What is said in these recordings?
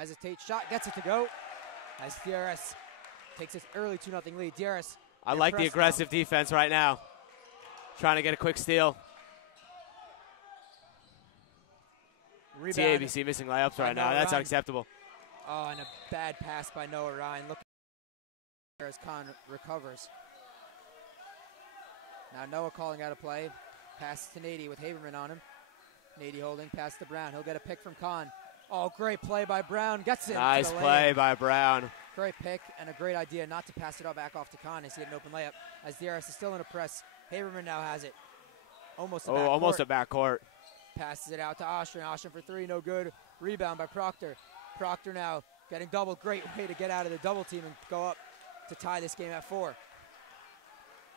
hesitates, shot, gets it to go. As DRS takes its early 2-0 lead. DRS. I like the aggressive defense right now. Trying to get a quick steal. Rebound. TABC missing layups right now. That's unacceptable. Oh, and a bad pass by Noah Ryan. Look as Khan recovers. Now Noah calling out a play. Passes to Nady with Haberman on him. Nady holding, pass to Brown. He'll get a pick from Khan. Oh, great play by Brown. Gets it. Nice play by Brown. Great pick and a great idea not to pass it all back off to Khan as he had an open layup. As DRS is still in a press. Haberman now has it. Almost a backcourt. Passes it out to Ostrin. Ostrin for three, no good. Rebound by Proctor. Proctor now getting doubled. Great way to get out of the double team and go up to tie this game at 4.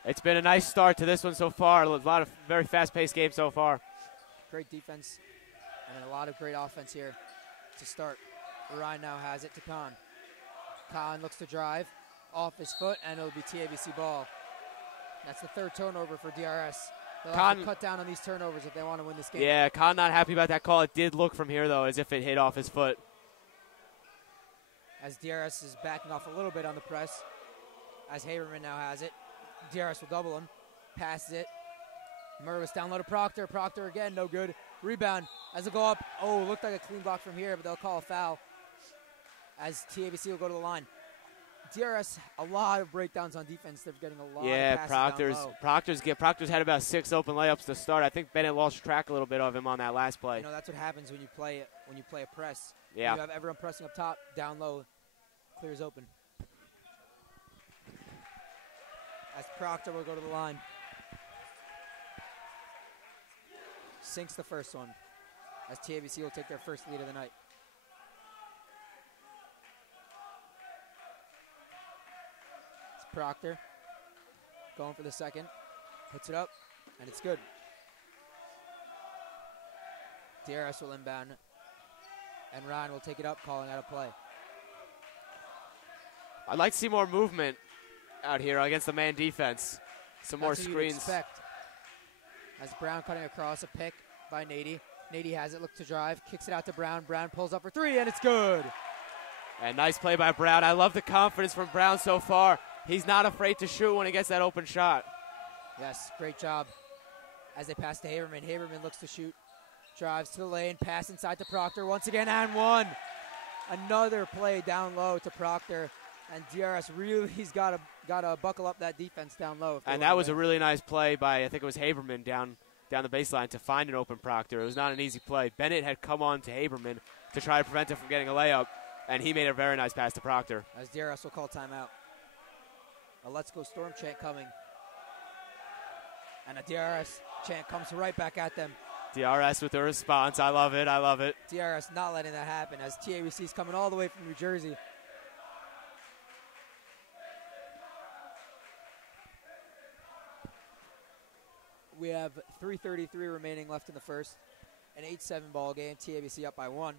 It's been a nice start to this one so far. A lot of very fast-paced games so far. Great defense and a lot of great offense here to start. Ryan now has it to Khan. Khan looks to drive off his foot, and it'll be TABC ball. That's the third turnover for DRS. They'll have to cut down on these turnovers if they want to win this game. Yeah, Khan not happy about that call. It did look from here, though, as if it hit off his foot. As DRS is backing off a little bit on the press. As Haberman now has it. DRS will double him. Passes it. Mervis down low to Proctor. Proctor again, no good. Rebound as it go up. Oh, looked like a clean block from here, but they'll call a foul. As TABC will go to the line. DRS, a lot of breakdowns on defense. They're getting a lot of passes down low. Proctor's had about 6 open layups to start. I think Bennett lost track a little bit of him on that last play. You know, that's what happens when you play a press. Yeah. You have everyone pressing up top, down low, clears open. As Proctor will go to the line. Sinks the first one. As TABC will take their first lead of the night. It's Proctor going for the second. Puts it up, and it's good. DRS will inbound, and Ryan will take it up, calling out a play. I'd like to see more movement out here against the man defense. Some more screens. Expect. As Brown cutting across, a pick by Nady. Nady has it, look to drive, kicks it out to Brown. Brown pulls up for 3, and it's good. And nice play by Brown. I love the confidence from Brown so far. He's not afraid to shoot when he gets that open shot. Yes, great job. As they pass to Haberman. Haberman looks to shoot. Drives to the lane, pass inside to Proctor once again, and one. Another play down low to Proctor. And DRS really he's got to buckle up that defense down low. And that was a really nice play by, I think it was Haberman down the baseline to find an open Proctor. It was not an easy play. Bennett had come on to Haberman to try to prevent him from getting a layup, and he made a very nice pass to Proctor. As DRS will call timeout. A Let's Go Storm chant coming. And a DRS chant comes right back at them. DRS with the response. I love it. I love it. DRS not letting that happen as TABC's coming all the way from New Jersey. We have 3:33 remaining left in the first. An 8-7 ball game. TABC up by 1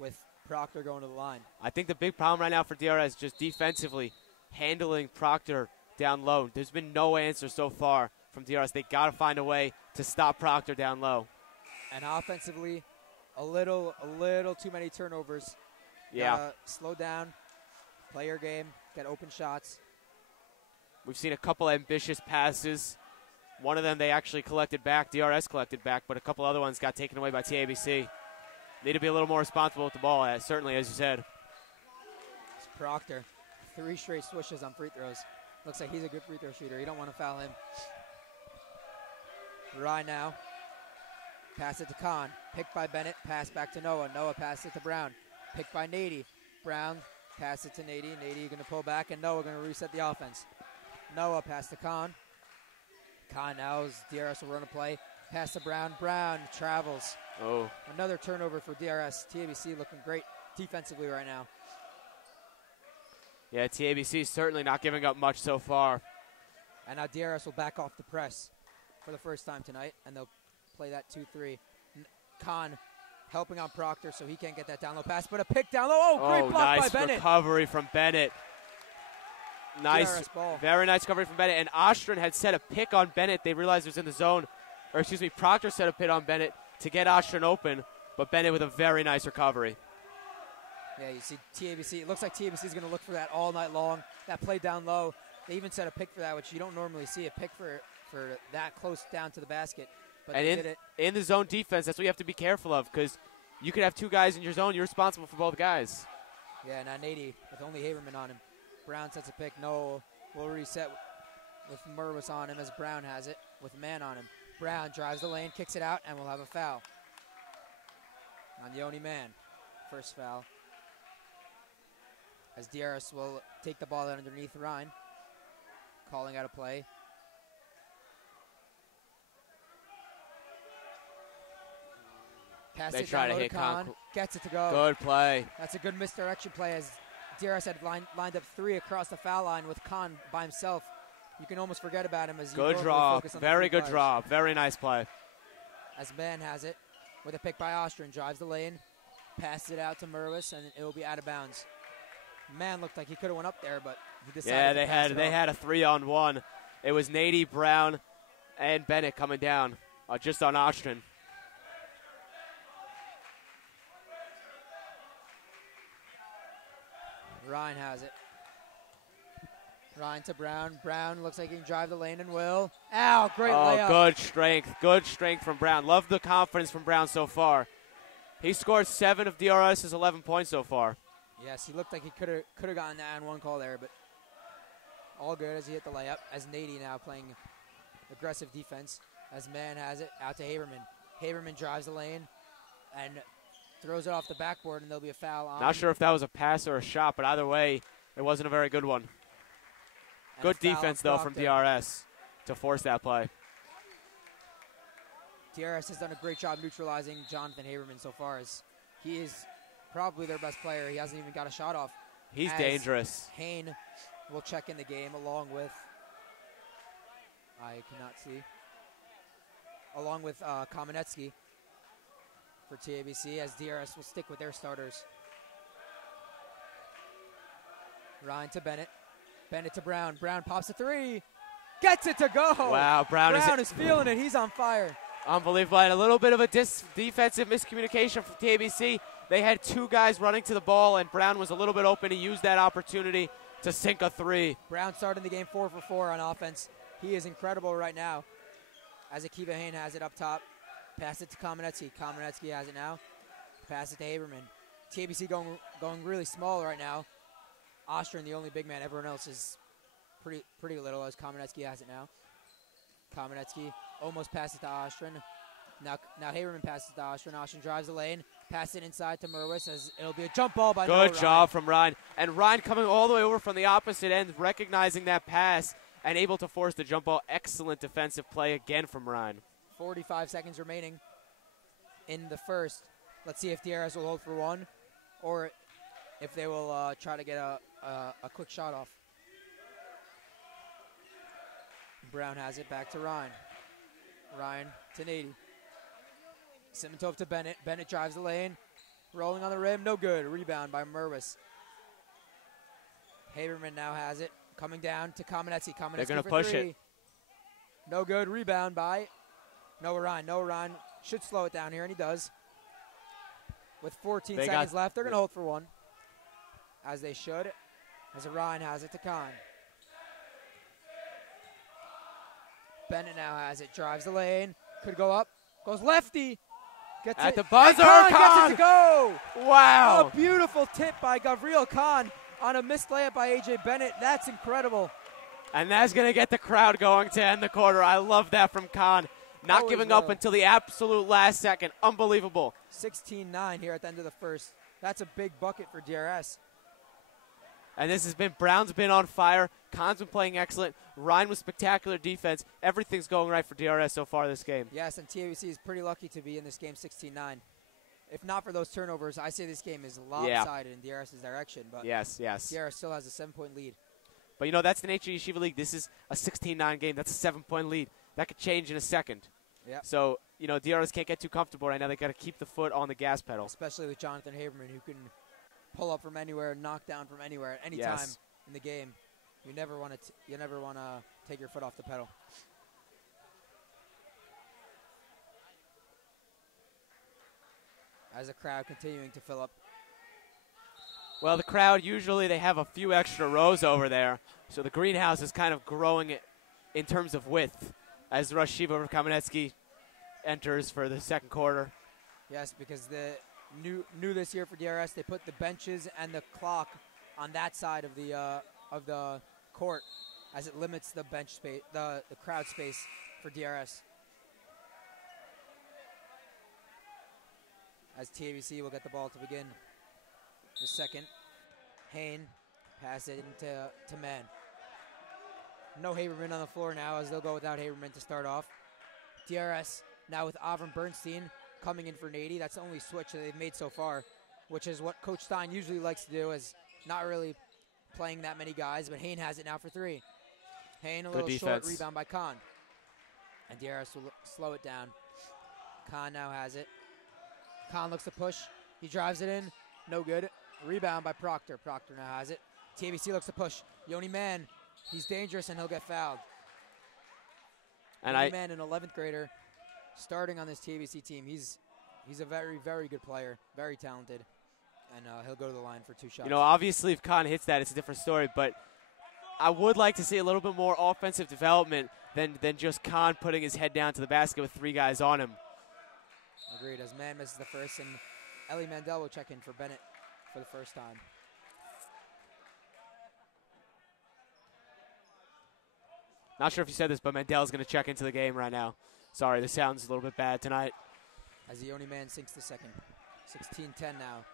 with Proctor going to the line. I think the big problem right now for DRS is just defensively handling Proctor down low. There's been no answer so far from DRS. They got to find a way to stop Proctor down low. And offensively, a little too many turnovers. Yeah. Slow down, play your game, get open shots. We've seen a couple ambitious passes. One of them they actually collected back, DRS collected back, but a couple other ones got taken away by TABC. Need to be a little more responsible with the ball, certainly, as you said. It's Proctor. 3 straight swishes on free throws. Looks like he's a good free throw shooter. You don't want to foul him. Rye now. Pass it to Khan. Picked by Bennett. Pass back to Noah. Noah passes it to Brown. Picked by Nady. Brown pass it to Nady. Nady going to pull back, and Noah going to reset the offense. Noah pass to Khan. Khan now as DRS will run a play. Pass to Brown. Brown travels. Oh. Another turnover for DRS. TABC looking great defensively right now. Yeah, TABC certainly not giving up much so far. And now DRS will back off the press for the first time tonight, and they'll play that 2-3. Khan helping on Proctor so he can't get that down low pass, but a pick down low. Oh, great block by Bennett. Nice recovery from Bennett. Nice, very nice recovery from Bennett. And Ostrin had set a pick on Bennett. They realized it was in the zone. Or excuse me, Proctor set a pick on Bennett to get Ostrin open, but Bennett with a very nice recovery. Yeah, you see TABC. It looks like TABC is going to look for that all night long. That play down low. They even set a pick for that, which you don't normally see a pick for that close down to the basket. But and they did it. In the zone defense, that's what you have to be careful of, because you could have two guys in your zone. You're responsible for both guys. Yeah, now Nady with only Haberman on him. Brown sets a pick. No, will reset with Mervis on him as Brown has it with a man on him. Brown drives the lane, kicks it out, and we'll have a foul on Yoni Man. First foul. As DRS will take the ball out underneath Ryan. Calling out a play. Pass They it try down to low hit Khan. Gets it to go. Good play. That's a good misdirection play as DRS had lined up 3 across the foul line with Khan by himself. You can almost forget about him as you good draw. Very good draw. Very nice play. As Man has it with a pick by Ostrin. Drives the lane. Passes it out to Mervis, and it will be out of bounds. Man looked like he could have went up there, but he decided to pass it they off. had a 3-on-1. It was Nady, Brown, and Bennett coming down just on Ostrin. Ryan has it. Ryan to Brown. Brown looks like he can drive the lane and will. Ow, great layup. Good strength. Good strength from Brown. Love the confidence from Brown so far. He scored 7 of DRS's 11 points so far. Yes, he looked like he could have gotten that on one call there, but all good as he hit the layup. As Nady now playing aggressive defense. As Man has it out to Haberman. Haberman drives the lane and throws it off the backboard, and there'll be a foul on. Not sure if that was a pass or a shot, but either way, it wasn't a very good one. And good defense, though, from DRS to force that play. DRS has done a great job neutralizing Jonathan Haberman so far, as he is probably their best player. He hasn't even got a shot off. He's dangerous. Hain will check in the game along with, I cannot see, along with Kamenetsky for TABC, as DRS will stick with their starters. Ryan to Bennett. Bennett to Brown. Brown pops a 3. Gets it to go. Wow, Brown is feeling it. He's on fire. Unbelievable. And a little bit of a defensive miscommunication from TABC. They had 2 guys running to the ball, and Brown was a little bit open. He used that opportunity to sink a 3. Brown starting the game 4 for 4 on offense. He is incredible right now. As Akiva Hain has it up top. Pass it to Kamenetsky. Kamenetsky has it now. Pass it to Haberman. TABC going really small right now. Ostrin, the only big man. Everyone else is pretty little, as Kamenetsky has it now. Kamenetsky almost passes to Ostrin. Now Haberman passes to Ostrin. Ostrin drives the lane. Pass it inside to Mervis, as it'll be a jump ball by Good job from Ryan. And Ryan coming all the way over from the opposite end, recognizing that pass and able to force the jump ball. Excellent defensive play again from Ryan. 45 seconds remaining in the first. Let's see if DRS will hold for 1, or if they will try to get a quick shot off. Brown has it back to Ryan. Ryan to Nady. Simintov to Bennett. Bennett drives the lane. Rolling on the rim. No good. Rebound by Mervis. Haberman now has it. Coming down to Kamenetsky. They're going to push 3. it. No good. Rebound by Noah Ryan. Noah Ryan should slow it down here, and he does. With 14 seconds left, they're going to hold for 1. As they should. As Ryan has it to Khan. Bennett now has it. Drives the lane. Could go up. Goes lefty. Gets at it. the buzzer. Khan gets it to go. Wow. A beautiful tip by Gavril Khan on a missed layup by A.J. Bennett. That's incredible. And that's going to get the crowd going to end the quarter. I love that from Khan. Not giving up until the absolute last second. Unbelievable. 16-9 here at the end of the first. That's a big bucket for DRS. And this has been, Brown's been on fire. Khan's been playing excellent. Ryan with spectacular defense. Everything's going right for DRS so far this game. Yes, and TABC is pretty lucky to be in this game 16-9. If not for those turnovers, I say this game is lopsided in DRS's direction. But yes. DRS still has a 7-point lead. But, you know, that's the nature of Yeshiva League. This is a 16-9 game. That's a 7-point lead. That could change in a second. Yep. So, you know, DRS can't get too comfortable right now. They got to keep the foot on the gas pedal. Especially with Jonathan Haberman, who can pull up from anywhere, knock down from anywhere, at any time in the game. You never want to take your foot off the pedal. As the crowd continuing to fill up. Well, the crowd, usually they have a few extra rows over there, so the greenhouse is kind of growing in terms of width as Rashiva Kamenetsky enters for the second quarter. Yes, because the new this year for DRS, they put the benches and the clock on that side of the court, as it limits the bench space, the crowd space for DRS. As TABC will get the ball to begin the second. Hain pass it to Mann. No Haberman on the floor now, as they'll go without Haberman to start off. DRS now with Avram Bernstein coming in for Nady. That's the only switch that they've made so far, which is what Coach Stein usually likes to do, is not really playing that many guys, but Hain has it now for three. Hain, a little short rebound by Khan. And DRS will slow it down. Khan now has it. Khan looks to push. He drives it in. No good. Rebound by Proctor. Proctor now has it. TABC looks to push. Yoni Mann, he's dangerous and he'll get fouled. And Yoni Mann, an 11th grader, starting on this TABC team. He's a very, very good player, very talented, and he'll go to the line for 2 shots. You know, obviously if Khan hits that, it's a different story, but I would like to see a little bit more offensive development than just Khan putting his head down to the basket with 3 guys on him. Agreed, as Mann misses the first, and Ellie Mandel will check in for Bennett for the first time. Not sure if you said this, but Mandel's going to check into the game right now. Sorry, the sound's a little bit bad tonight. As Yoni Mann sinks the second. 16-10 now.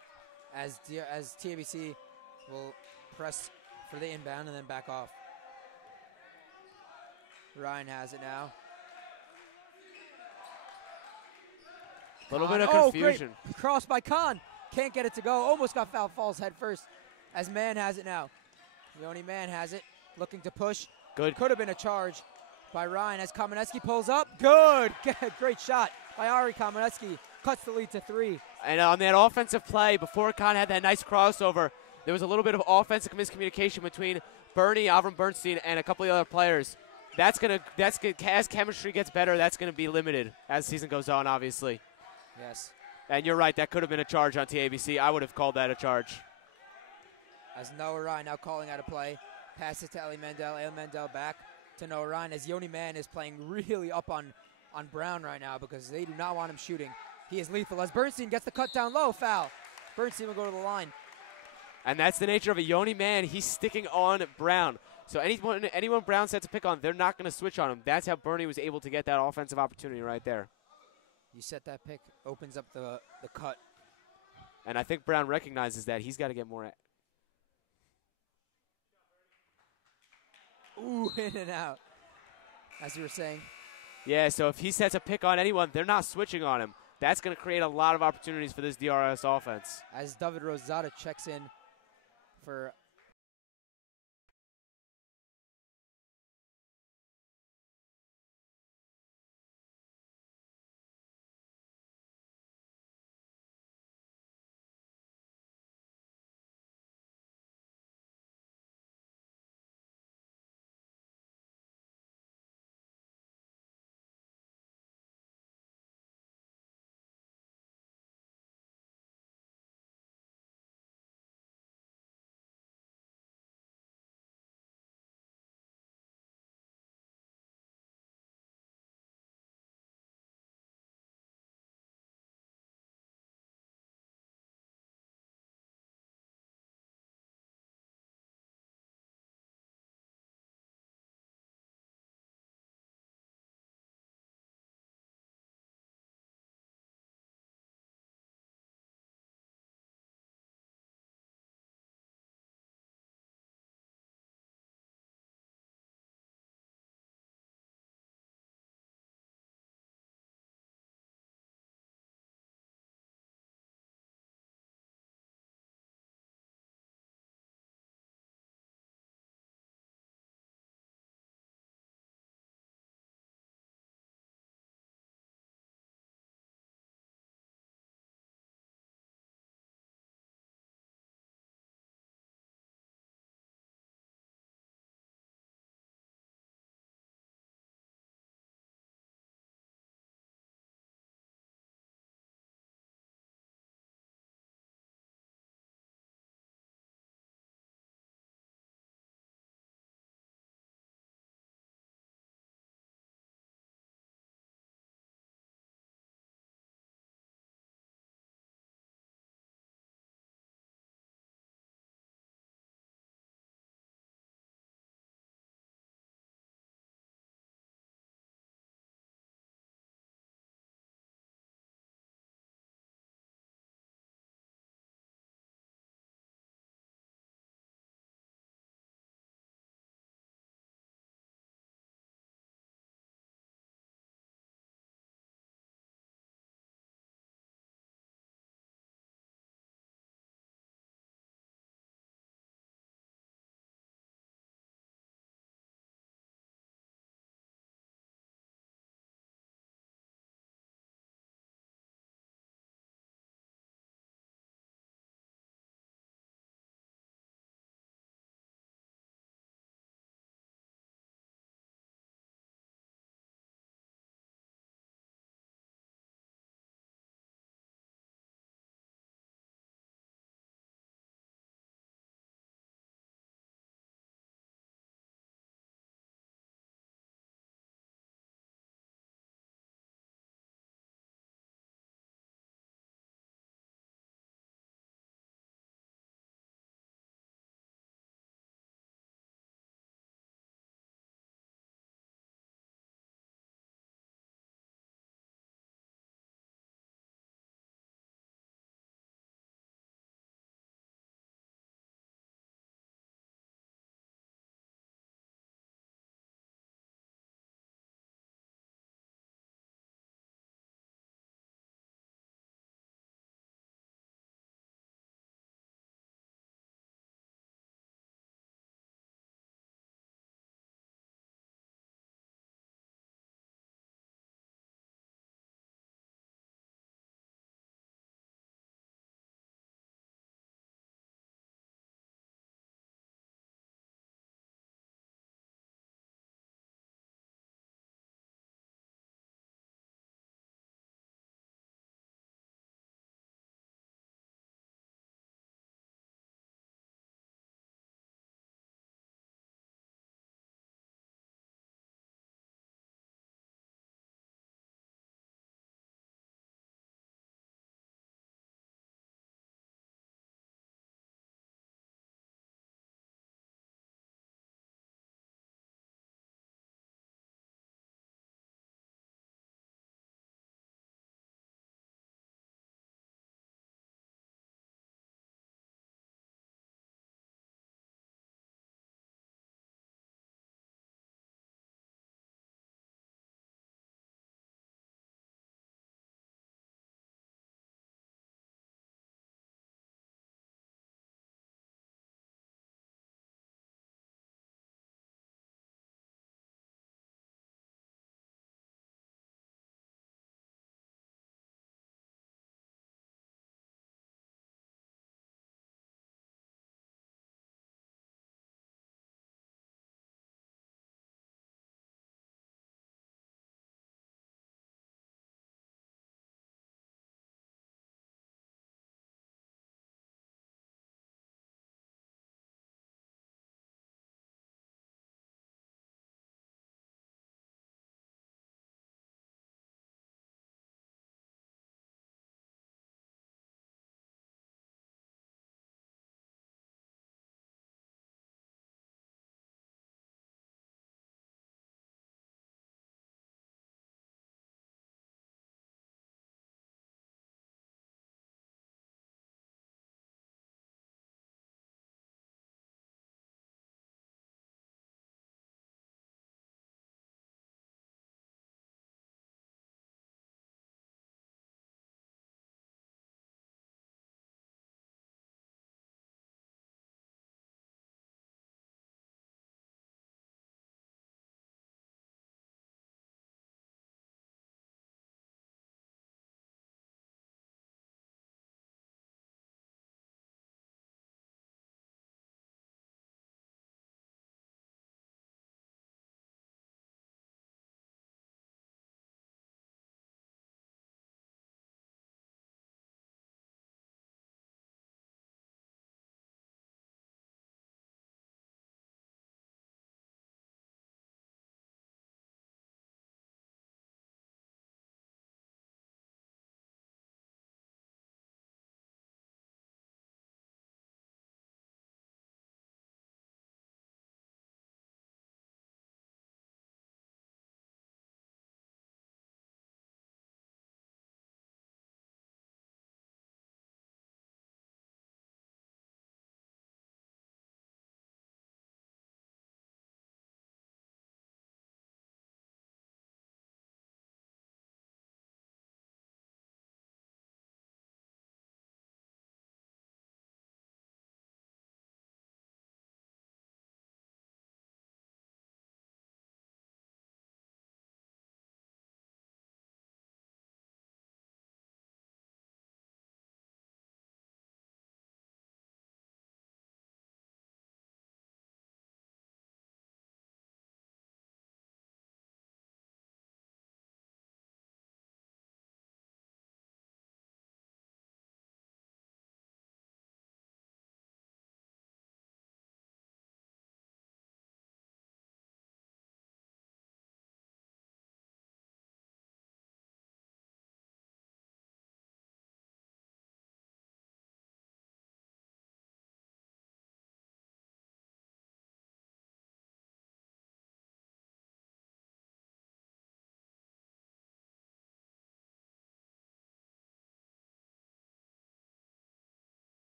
As TABC will press for the inbound and then back off. Ryan has it now. A little bit of confusion. Great cross by Khan. Can't get it to go. Almost got fouled. Falls head first. As Mann has it now. Yoni Mann has it. Looking to push. Good. Could have been a charge by Ryan as Kamenetsky pulls up. Good. Great shot by Ari Kamenetsky. Cuts the lead to 3. And on that offensive play, before Khan had that nice crossover, there was a little bit of offensive miscommunication between Bernie, Avram Bernstein, and a couple of other players. That's as chemistry gets better, that's gonna be limited as the season goes on, obviously. Yes. And you're right, that could have been a charge on TABC. I would have called that a charge. As Noah Ryan now calling out a play. Pass it to Ellie Mandel. Ellie Mandel back to Noah Ryan as Yoni Mann is playing really up on Brown right now because they do not want him shooting. He is lethal as Bernstein gets the cut down low. Foul. Bernstein will go to the line. And that's the nature of a Yoni Mann. He's sticking on Brown. So anyone Brown sets a pick on, they're not going to switch on him. That's how Bernie was able to get that offensive opportunity right there. You set that pick, opens up the cut. And I think Brown recognizes that. He's got to get more. Ooh, in and out, as you were saying. Yeah, so if he sets a pick on anyone, they're not switching on him. That's going to create a lot of opportunities for this DRS offense. As David Rosada checks in for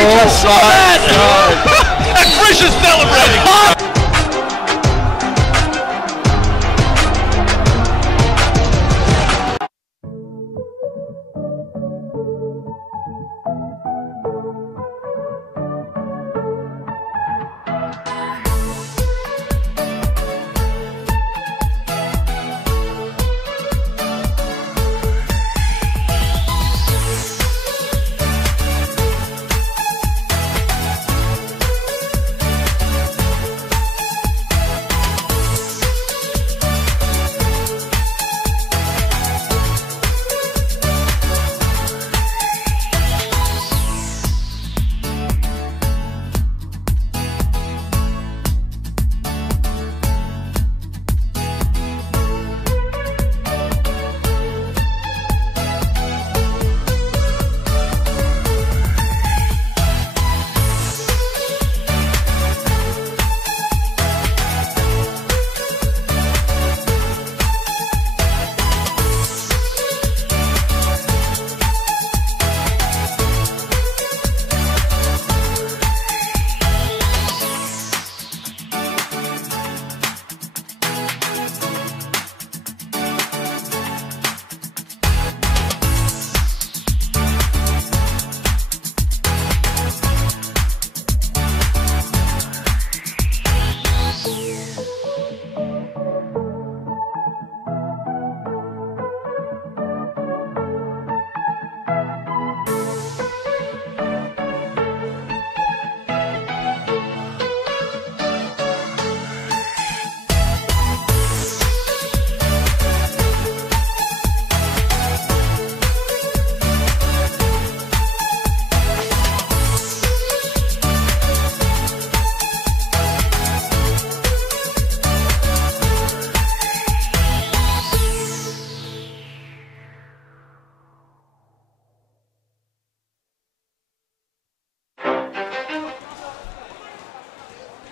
we just saw that! And Frisch is celebrating!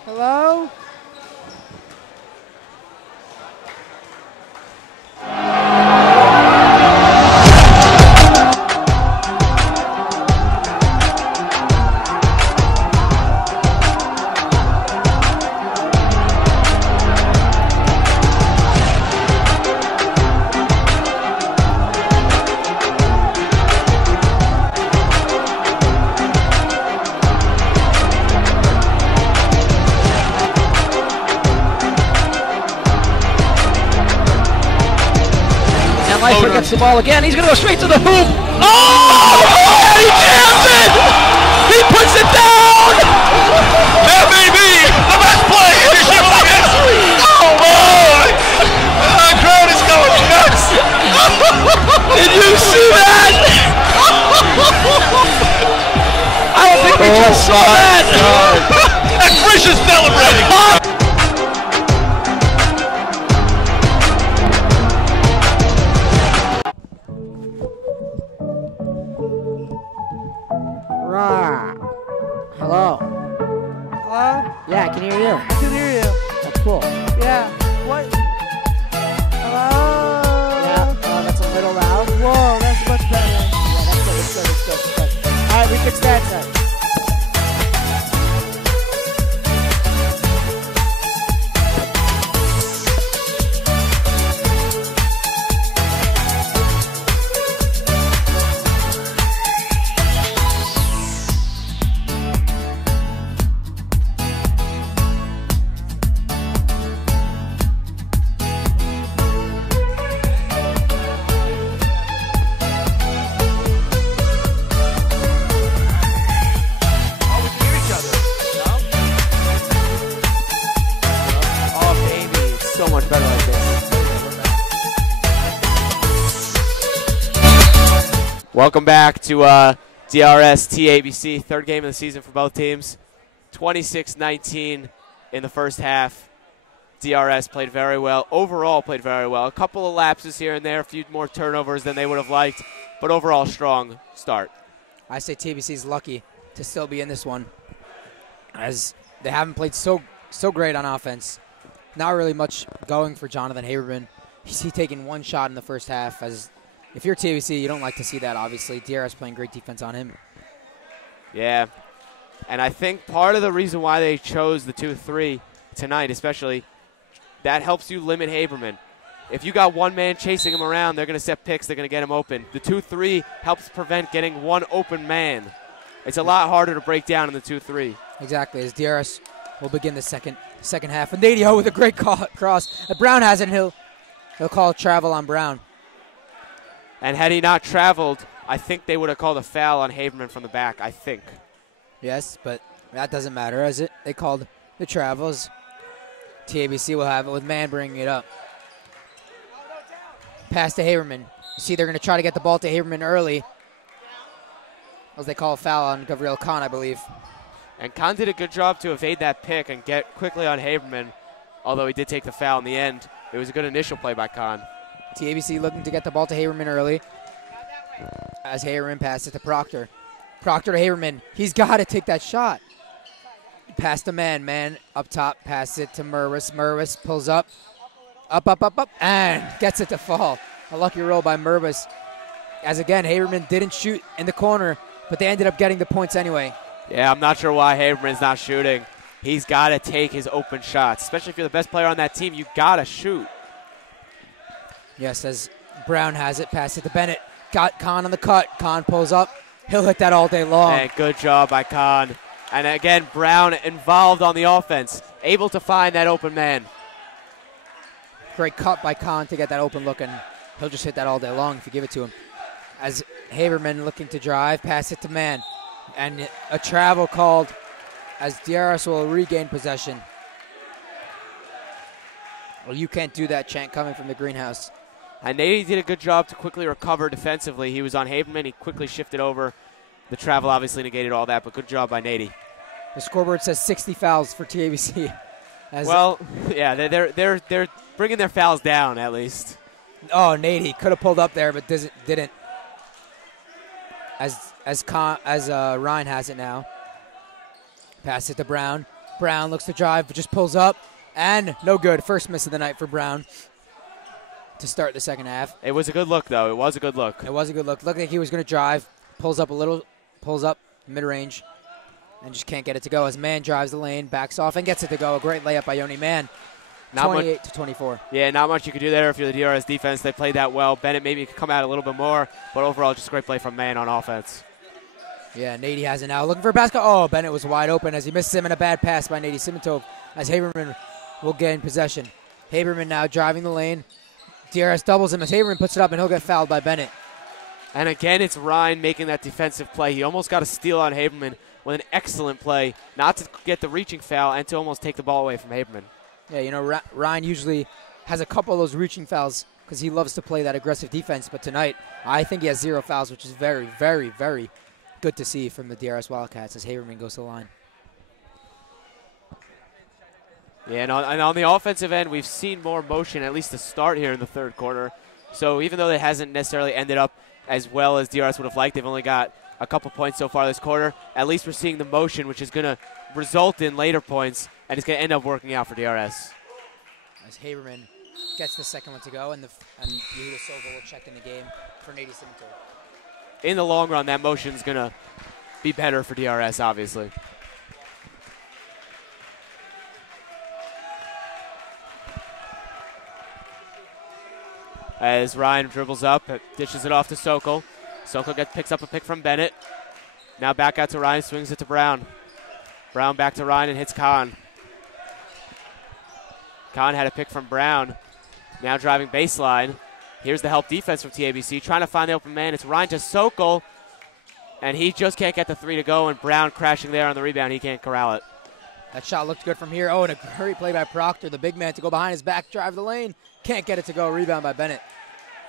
Hello? Lightfoot gets the ball again. He's going to go straight to the hoop. Oh! And he jams it! He puts it down! That may be the best play in Yeshiva history! Oh boy! The crowd is going nuts! Did you see that? I don't think we just saw that! And Frisch is celebrating! Hello. Hello? Yeah, I can hear you. I can hear you. That's cool. Yeah. What? Hello? Yeah, that's a little loud. Whoa, that's much better. Yeah, that's good, it's good, it's good, it's good. Alright, we fixed that then. Welcome back to DRS TABC, third game of the season for both teams. 26-19 in the first half. DRS played very well. Overall played very well. A couple of lapses here and there, a few more turnovers than they would have liked, but overall strong start. I say TABC's lucky to still be in this one, as they haven't played so great on offense. Not really much going for Jonathan Haberman. He's taking one shot in the first half. As if you're TABC, you don't like to see that, obviously. DRS playing great defense on him. Yeah, And I think part of the reason why they chose the 2-3 tonight, especially, that helps you limit Haberman. If you got one man chasing him around, they're going to set picks, they're going to get him open. The 2-3 helps prevent getting one open man. It's a lot harder to break down in the 2-3. Exactly, as DRS will begin the second half. And Nadio with a great cross. Brown has it, and he'll call travel on Brown. And had he not traveled, I think they would have called a foul on Haberman from the back, I think. Yes, but that doesn't matter, as they called the travels. TABC will have it with man bringing it up. Pass to Haberman. You see they're going to try to get the ball to Haberman early, as they call a foul on Gabriel Khan, I believe. And Khan did a good job to evade that pick and get quickly on Haberman, although he did take the foul in the end. It was a good initial play by Khan. TABC looking to get the ball to Haberman early, as Haberman passes to Proctor. Proctor to Haberman. He's got to take that shot. Pass to man. Man up top. Pass it to Merwis. Merwis pulls up. Up, and gets it to fall. A lucky roll by Merwis. As again, Haberman didn't shoot in the corner, but they ended up getting the points anyway. Yeah, I'm not sure why Haberman's not shooting. He's got to take his open shots, especially if you're the best player on that team. You got to shoot. Yes, as Brown has it. Pass it to Bennett. Got Khan on the cut. Khan pulls up. He'll hit that all day long. And good job by Khan. And again, Brown involved on the offense, able to find that open man. Great cut by Khan to get that open look, and he'll just hit that all day long if you give it to him. As Haberman looking to drive, pass it to man. And a travel called as DRS will regain possession. Well, you can't do that chant coming from the greenhouse. And Nady did a good job to quickly recover defensively. He was on Haberman. He quickly shifted over. The travel obviously negated all that, but good job by Nady. The scoreboard says 60 fouls for TABC. Well, yeah, they're bringing their fouls down at least. Oh, Nady could have pulled up there, but didn't. As Ryan has it now. Pass it to Brown. Brown looks to drive, but just pulls up, and no good. First miss of the night for Brown to start the second half. It was a good look, though. It was a good look. It was a good look. Looked like he was going to drive. Pulls up a little, pulls up mid-range, and just can't get it to go. As Man drives the lane, backs off, and gets it to go. A great layup by Yoni Man. 28-24. Yeah, not much you could do there if you're the DRS defense. They played that well. Bennett maybe could come out a little bit more, but overall just a great play from Man on offense. Yeah, Nady has it now. Looking for a basket. Oh, Bennett was wide open as he missed him, and a bad pass by Nady Simantov as Haberman will gain possession. Haberman now driving the lane. DRS doubles him as Haberman puts it up, and he'll get fouled by Bennett. And again, it's Ryan making that defensive play. He almost got a steal on Haberman with an excellent play, not to get the reaching foul and to almost take the ball away from Haberman. Yeah, you know, Ryan usually has a couple of those reaching fouls because he loves to play that aggressive defense. But tonight, I think he has 0 fouls, which is very, very, very good to see from the DRS Wildcats as Haberman goes to the line. Yeah, and on the offensive end, we've seen more motion, at least to start here in the third quarter. So even though it hasn't necessarily ended up as well as DRS would have liked, they've only got a couple points so far this quarter. At least we're seeing the motion, which is going to result in later points, and it's going to end up working out for DRS. As Haberman gets the second one to go, and Yehuda Silva will check in the game for Nady Simantov. In the long run, that motion is going to be better for DRS, obviously. As Ryan dribbles up, dishes it off to Sokol. Sokol picks up a pick from Bennett. Now back out to Ryan, swings it to Brown. Brown back to Ryan and hits Khan. Khan had a pick from Brown. Now driving baseline. Here's the help defense from TABC, trying to find the open man. It's Ryan to Sokol, and he just can't get the three to go, and Brown crashing there on the rebound. He can't corral it. That shot looked good from here. Oh, and a great play by Proctor, the big man, to go behind his back, drive the lane. Can't get it to go. Rebound by Bennett.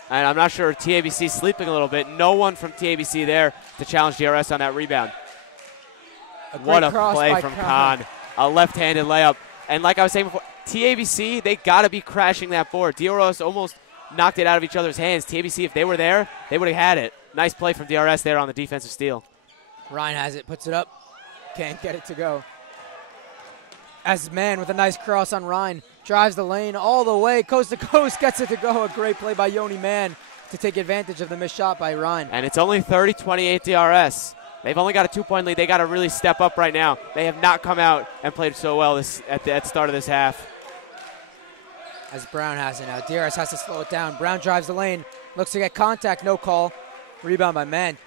And I'm not sure TABC sleeping a little bit. No one from TABC there to challenge DRS on that rebound. What a play from Khan. A left-handed layup. And like I was saying before, TABC, they got to be crashing that board. DRS almost knocked it out of each other's hands. TABC, if they were there, they would have had it. Nice play from DRS there on the defensive steal. Ryan has it, puts it up. Can't get it to go. As Man with a nice cross on Ryan. Drives the lane all the way, coast to coast, gets it to go. A great play by Yoni Man to take advantage of the missed shot by Ryan. And it's only 30-28 DRS. They've only got a 2-point lead. They got to really step up right now. They have not come out and played so well at the start of this half. As Brown has it now. DRS has to slow it down. Brown drives the lane. Looks to get contact. No call. Rebound by Man.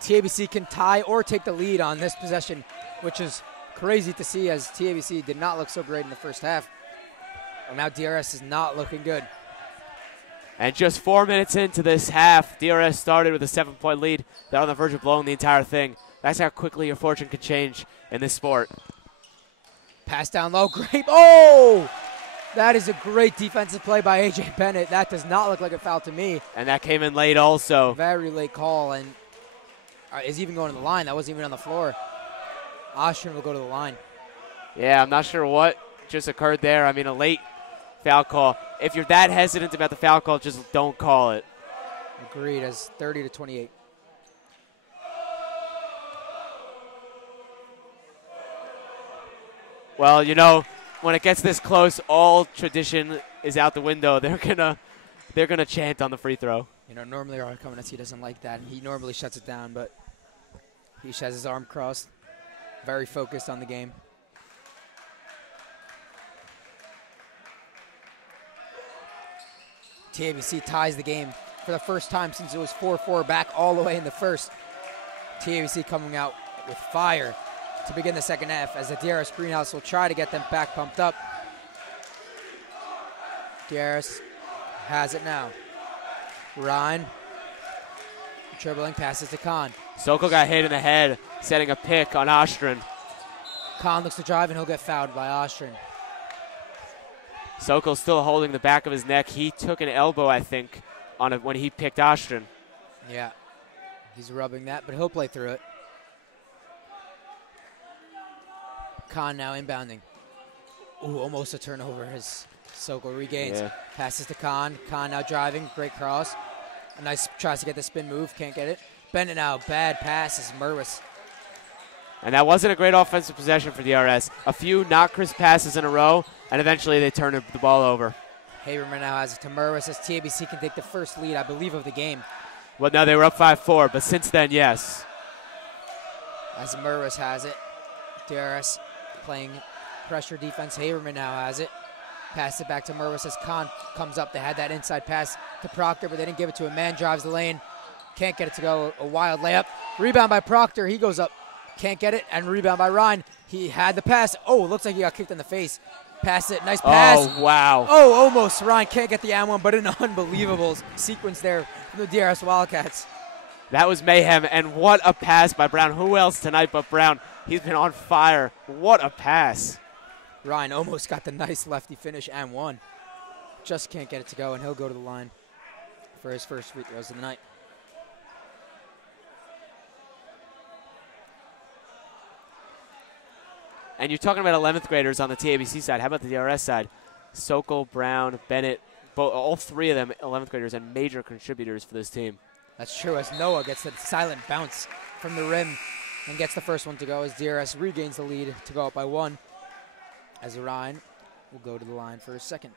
TABC can tie or take the lead on this possession, which is crazy to see as TABC did not look so great in the first half. Well, now DRS is not looking good. And just 4 minutes into this half, DRS started with a 7-point lead. They're on the verge of blowing the entire thing. That's how quickly your fortune can change in this sport. Pass down low. Great. Oh! That is a great defensive play by A.J. Bennett. That does not look like a foul to me. And that came in late also. Very late call, and is even going to the line. That wasn't even on the floor. Ostrom will go to the line. Yeah, I'm not sure what just occurred there. I mean, a late foul call. If you're that hesitant about the foul call, just don't call it. Agreed, as 30-28. Well, you know, when it gets this close, all tradition is out the window. They're gonna chant on the free throw. You know, normally our Comaneci doesn't like that, and he normally shuts it down, but he has his arm crossed, very focused on the game. TABC ties the game for the first time since it was 4-4 back all the way in the first. TABC coming out with fire to begin the second half as the DRS greenhouse will try to get them back pumped up. DRS has it now. Ryan dribbling, passes to Khan. Sokol got hit in the head, setting a pick on Ostrom. Khan looks to drive and he'll get fouled by Ostrom. Sokol still holding the back of his neck. He took an elbow, I think, on it when he picked Ostrom. Yeah, he's rubbing that, but he'll play through it. Khan now inbounding. Ooh, almost a turnover as Sokol regains. Yeah. Passes to Khan. Khan now driving, great cross. A nice, tries to get the spin move, can't get it. Bennett now, bad pass is Merwis. And that wasn't a great offensive possession for DRS. A few not crisp passes in a row, and eventually they turned the ball over. Haberman now has it to Merwis as TABC can take the first lead, I believe, of the game. Well, no, they were up 5-4, but since then, yes. As Merwis has it. DRS playing pressure defense. Haberman now has it. Pass it back to Merwis as Khan comes up. They had that inside pass to Proctor, but they didn't give it to him. Man drives the lane. Can't get it to go. A wild layup. Rebound by Proctor. He goes up. Can't get it. And rebound by Ryan. He had the pass. Oh, looks like he got kicked in the face. Pass it. Nice pass. Oh, wow. Oh, almost. Ryan can't get the and one, but an unbelievable sequence there from the DRS Wildcats. That was mayhem, and what a pass by Brown. Who else tonight but Brown? He's been on fire. What a pass. Ryan almost got the nice lefty finish and one. Just can't get it to go, and he'll go to the line for his first free throws of the night. And you're talking about 11th graders on the TABC side. How about the DRS side? Sokol, Brown, Bennett, all three of them 11th graders and major contributors for this team. That's true, as Noah gets the silent bounce from the rim and gets the first one to go as DRS regains the lead to go up by one. As Ryan will go to the line for his second.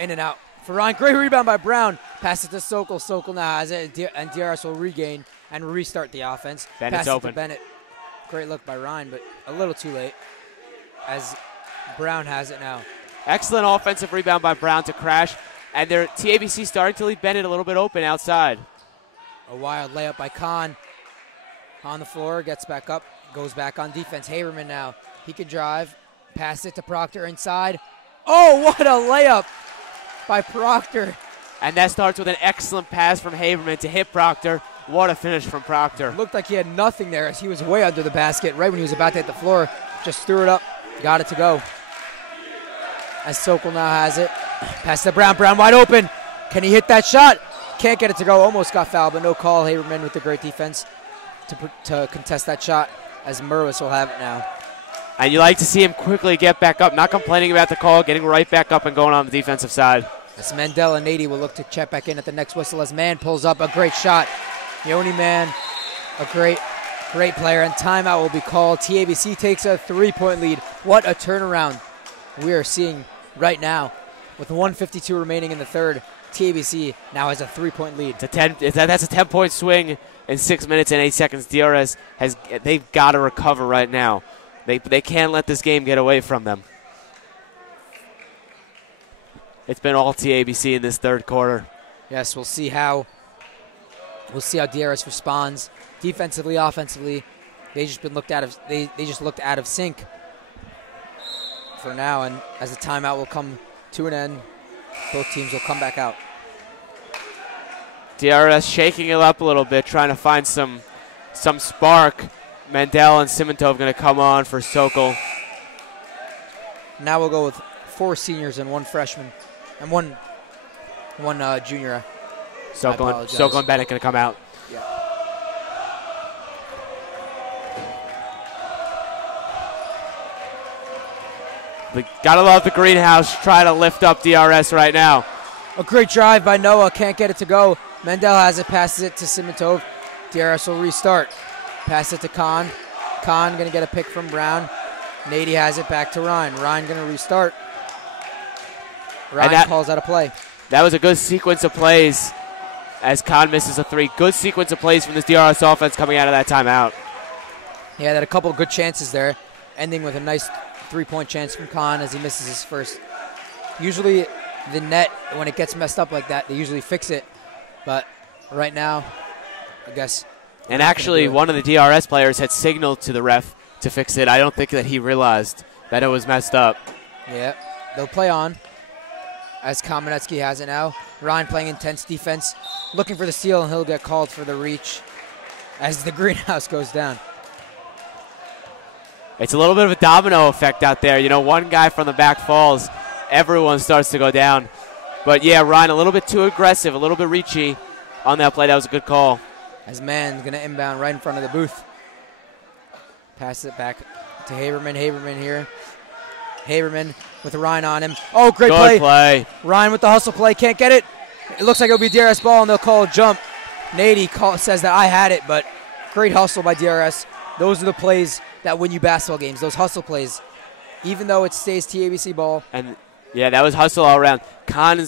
In and out for Ryan. Great rebound by Brown. Passes to Sokol. Sokol now has it, and DRS will regain and restart the offense. Bennett's open. To Bennett. Great look by Ryan, but a little too late as Brown has it now. Excellent offensive rebound by Brown to crash, and their TABC starting to leave Bennett a little bit open outside. A wild layup by Khan. On the floor, gets back up, goes back on defense. Haberman now. He can drive. Pass it to Proctor inside. Oh, what a layup by Proctor. And that starts with an excellent pass from Haberman to hit Proctor. What a finish from Proctor. Looked like he had nothing there as he was way under the basket right when he was about to hit the floor. Just threw it up, got it to go. As Sokol now has it. Pass to Brown. Brown wide open. Can he hit that shot? Can't get it to go. Almost got fouled, but no call. Haberman with the great defense to contest that shot as Merwis will have it now. And you like to see him quickly get back up, not complaining about the call, getting right back up and going on the defensive side. As Mandela and Nady will look to check back in at the next whistle as Man pulls up a great shot. Yoni Man, a great Great player, and timeout will be called. TABC takes a 3-point lead. What a turnaround we are seeing right now. With 1:52 remaining in the third, TABC now has a 3-point lead. That's a 10-point swing in 6 minutes and 8 seconds. DRS they've got to recover right now. They can't let this game get away from them. It's been all TABC in this third quarter. Yes, we'll see how DRS responds defensively, offensively. They just looked out of sync for now, and as the timeout will come to an end, both teams will come back out. DRS shaking it up a little bit, trying to find some spark. Mandel and Simantov going to come on for Sokol. Now we'll go with 4 seniors and 1 freshman and one junior. Sokol and Bennett going to come out. Yeah. Gotta love the greenhouse trying to lift up DRS right now. A great drive by Noah, can't get it to go. Mandel has it, passes it to Simantov. DRS will restart. Pass it to Khan. Khan gonna get a pick from Brown. Nady has it back to Ryan. Ryan gonna restart. Ryan calls out a play. That was a good sequence of plays as Khan misses a 3. Good sequence of plays from this DRS offense coming out of that timeout. Yeah, they had a couple of good chances there, ending with a nice 3-point chance from Khan as he misses his first. Usually the net, when it gets messed up like that, they usually fix it. But right now, I guess. And actually, one of the DRS players had signaled to the ref to fix it. I don't think that he realized that it was messed up. Yeah, they'll play on as Kamenetsky has it now. Ryan playing intense defense, looking for the steal, and he'll get called for the reach as the greenhouse goes down. It's a little bit of a domino effect out there. You know, one guy from the back falls, everyone starts to go down. But yeah, Ryan a little bit too aggressive, a little bit reachy on that play. That was a good call. As Mann's going to inbound right in front of the booth. Passes it back to Haberman. Haberman here. Haberman with Ryan on him. Oh, great play. Ryan with the hustle play. Can't get it. It looks like it'll be DRS ball, and they'll call a jump. Nady says that I had it, but great hustle by DRS. Those are the plays that win you basketball games, those hustle plays. Even though it stays TABC ball. And yeah, that was hustle all around. Khan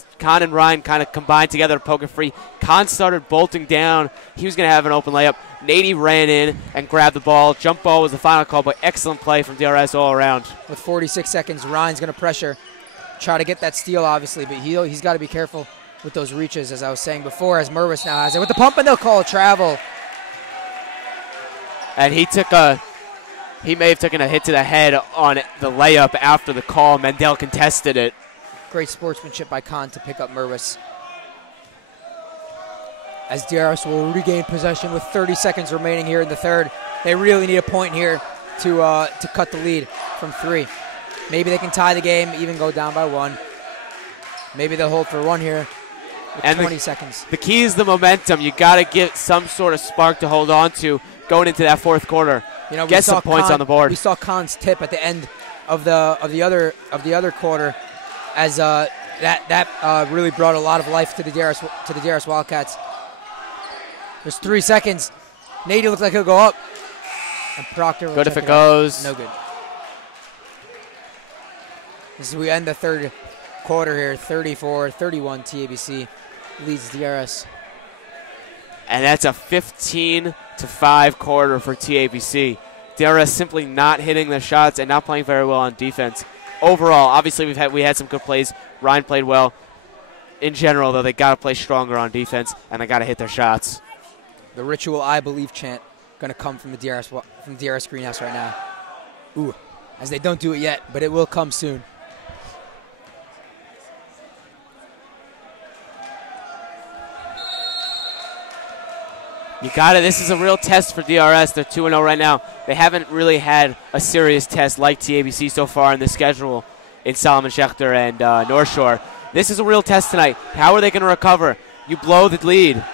and Ryan kind of combined together to poke it free. Khan started bolting down. He was going to have an open layup. Nady ran in and grabbed the ball. Jump ball was the final call, but excellent play from DRS all around. With 46 seconds, Ryan's going to pressure. Try to get that steal, obviously, but he's got to be careful with those reaches, as I was saying before, as Mervis now has it. With the pump, and they'll call a travel. And he may have taken a hit to the head on the layup after the call. Mandel contested it. Great sportsmanship by Khan to pick up Mervis. As DRS will regain possession with 30 seconds remaining here in the third. They really need a point here to cut the lead from 3. Maybe they can tie the game, even go down by 1. Maybe they'll hold for 1 here with 20 seconds. The key is the momentum. You got to get some sort of spark to hold on to going into that fourth quarter. You know, get some points on the board. We saw Khan's tip at the end of the other quarter, as that really brought a lot of life to the DRS Wildcats. There's 3 seconds. Nady looks like he'll go up, and Proctor will good if it out. goes. No good. As we end the third quarter here, 34-31, TABC leads DRS. And that's a 15-5 quarter for TABC. DRS simply not hitting the shots and not playing very well on defense. Overall, obviously we had some good plays. Ryan played well. In general, though, they got to play stronger on defense, and they got to hit their shots. The ritual "I believe" chant going to come from the DRS greenhouse right now. Ooh, as they don't do it yet, but it will come soon. You got it. This is a real test for DRS. They're 2-0 right now. They haven't really had a serious test like TABC so far in the schedule in Solomon Schechter and North Shore. This is a real test tonight. How are they going to recover? You blow the lead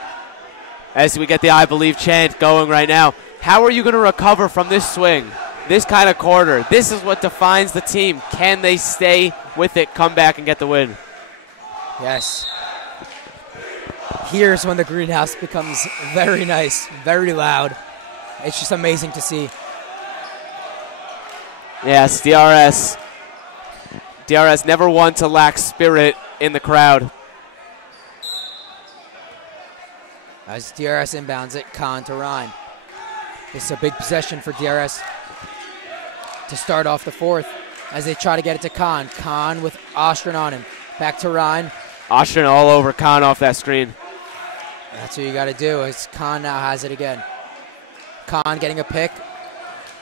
as we get the "I believe" chant going right now. How are you going to recover from this swing, this kind of quarter? This is what defines the team. Can they stay with it, come back, and get the win? Yes. Here's when the greenhouse becomes very nice, very loud. It's just amazing to see. Yes, DRS. DRS never one to lack spirit in the crowd. As DRS inbounds it, Khan to Ryan. This is a big possession for DRS to start off the fourth as they try to get it to Khan. Khan with Ostrin on him. Back to Ryan. Ostrin all over Khan off that screen. That's what you got to do. As Khan now has it again. Khan getting a pick.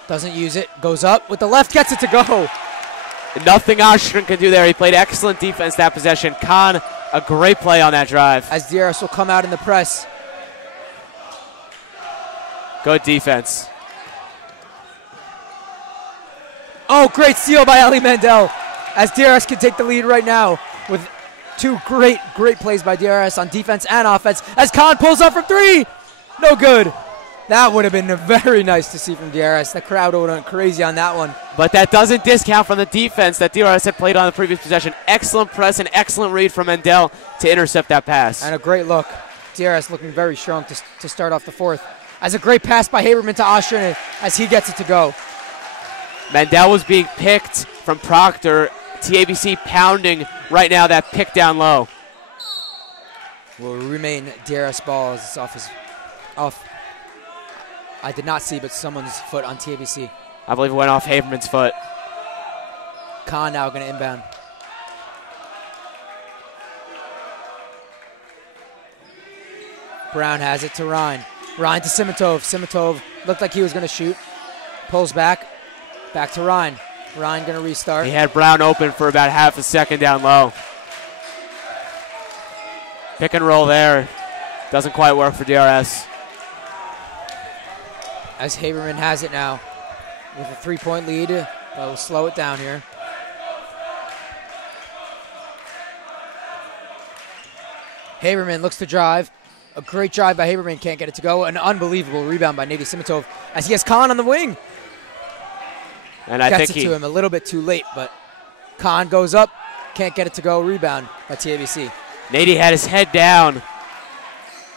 Doesn't use it. Goes up with the left. Gets it to go. Nothing Ostrin can do there. He played excellent defense that possession. Khan, a great play on that drive. As DRS will come out in the press. Good defense. Oh, great steal by Ali Mandel. As DRS can take the lead right now with two great plays by DRS on defense and offense. As Khan pulls up from three. No good. That would have been very nice to see from DRS. The crowd would have went crazy on that one. But that doesn't discount from the defense that DRS had played on the previous possession. Excellent press and excellent read from Mandel to intercept that pass. And a great look. DRS looking very strong to start off the fourth. As a great pass by Haberman to Ostrin as he gets it to go. Mandel was being picked from Proctor. TABC pounding right now that pick down low. Will remain DRS ball as it's off. I did not see, but someone's foot on TABC. I believe it went off Haberman's foot. Khan now going to inbound. Brown has it to Ryan. Ryan to Simitov. Simitov looked like he was going to shoot. Pulls back. Back to Ryan. Ryan going to restart. He had Brown open for about half a second down low. Pick and roll there. Doesn't quite work for DRS. As Haberman has it now with a 3-point lead. But we'll slow it down here. Haberman looks to drive. A great drive by Haberman. Can't get it to go. An unbelievable rebound by Nady Simitov as he has Khan on the wing. And I Gets think it to him a little bit too late, but Khan goes up. Can't get it to go. Rebound by TABC. Nady had his head down,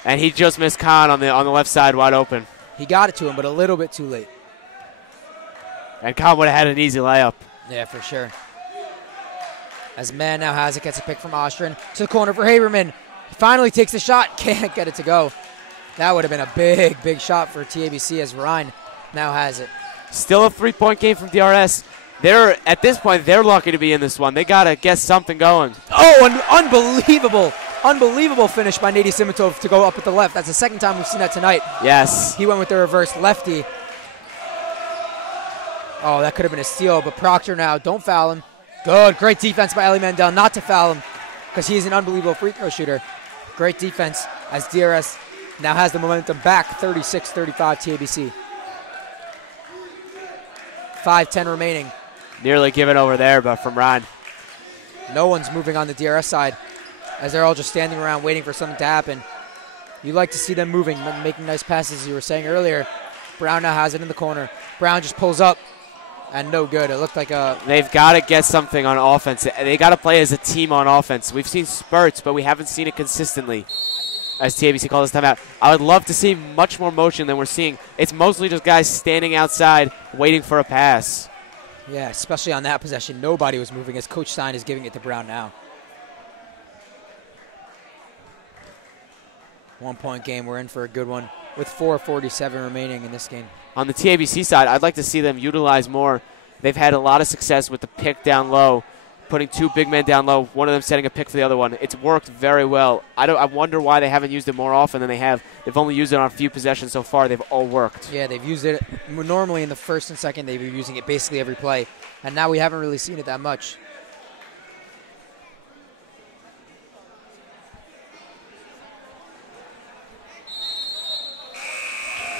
and he just missed Khan on the left side wide open. He got it to him, but a little bit too late. And Khan would have had an easy layup. Yeah, for sure. As Man now has it, gets a pick from Ostrin to the corner for Haberman. He finally takes the shot. Can't get it to go. That would have been a big shot for TABC as Ryan now has it. Still a 3-point game from DRS. At this point, they're lucky to be in this one. They got to get something going. Oh, an unbelievable finish by Nady Simitov to go up at the left. That's the second time we've seen that tonight. Yes. He went with the reverse lefty. Oh, that could have been a steal, but Proctor now, don't foul him. Good, great defense by Ali Mandel not to foul him because he's an unbelievable free throw shooter. Great defense as DRS now has the momentum back, 36-35 TABC. 5:10 remaining. Nearly given over there, but from Ryan. No one's moving on the DRS side as they're all just standing around waiting for something to happen. You like to see them moving, making nice passes, as you were saying earlier. Brown now has it in the corner. Brown just pulls up, and no good. It looked like a... They've got to get something on offense. They got to play as a team on offense. We've seen spurts, but we haven't seen it consistently, as TABC calls this timeout. I would love to see much more motion than we're seeing. It's mostly just guys standing outside waiting for a pass. Yeah, especially on that possession. Nobody was moving as Coach Stein is giving it to Brown now. 1-point game. We're in for a good one with 4:47 remaining in this game. On the TABC side, I'd like to see them utilize more. They've had a lot of success with the pick down low, putting two big men down low, one of them setting a pick for the other one. It's worked very well. I wonder why they haven't used it more often than they have. They've only used it on a few possessions so far. They've all worked. Yeah, they've used it normally in the first and second. They've been using it basically every play, and now we haven't really seen it that much.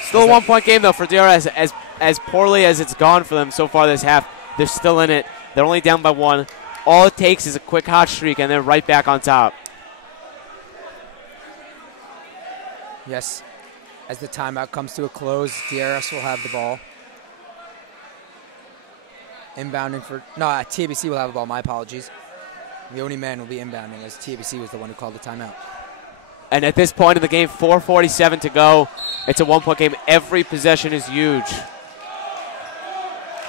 Still a 1-point game, though, for DRS. As poorly as it's gone for them so far this half, they're still in it. They're only down by one. All it takes is a quick hot streak, and they're right back on top. Yes, as the timeout comes to a close, DRS will have the ball. Inbounding for... No, TABC will have the ball. My apologies. The only man will be inbounding as TABC was the one who called the timeout. And at this point in the game, 4:47 to go. It's a 1-point game. Every possession is huge.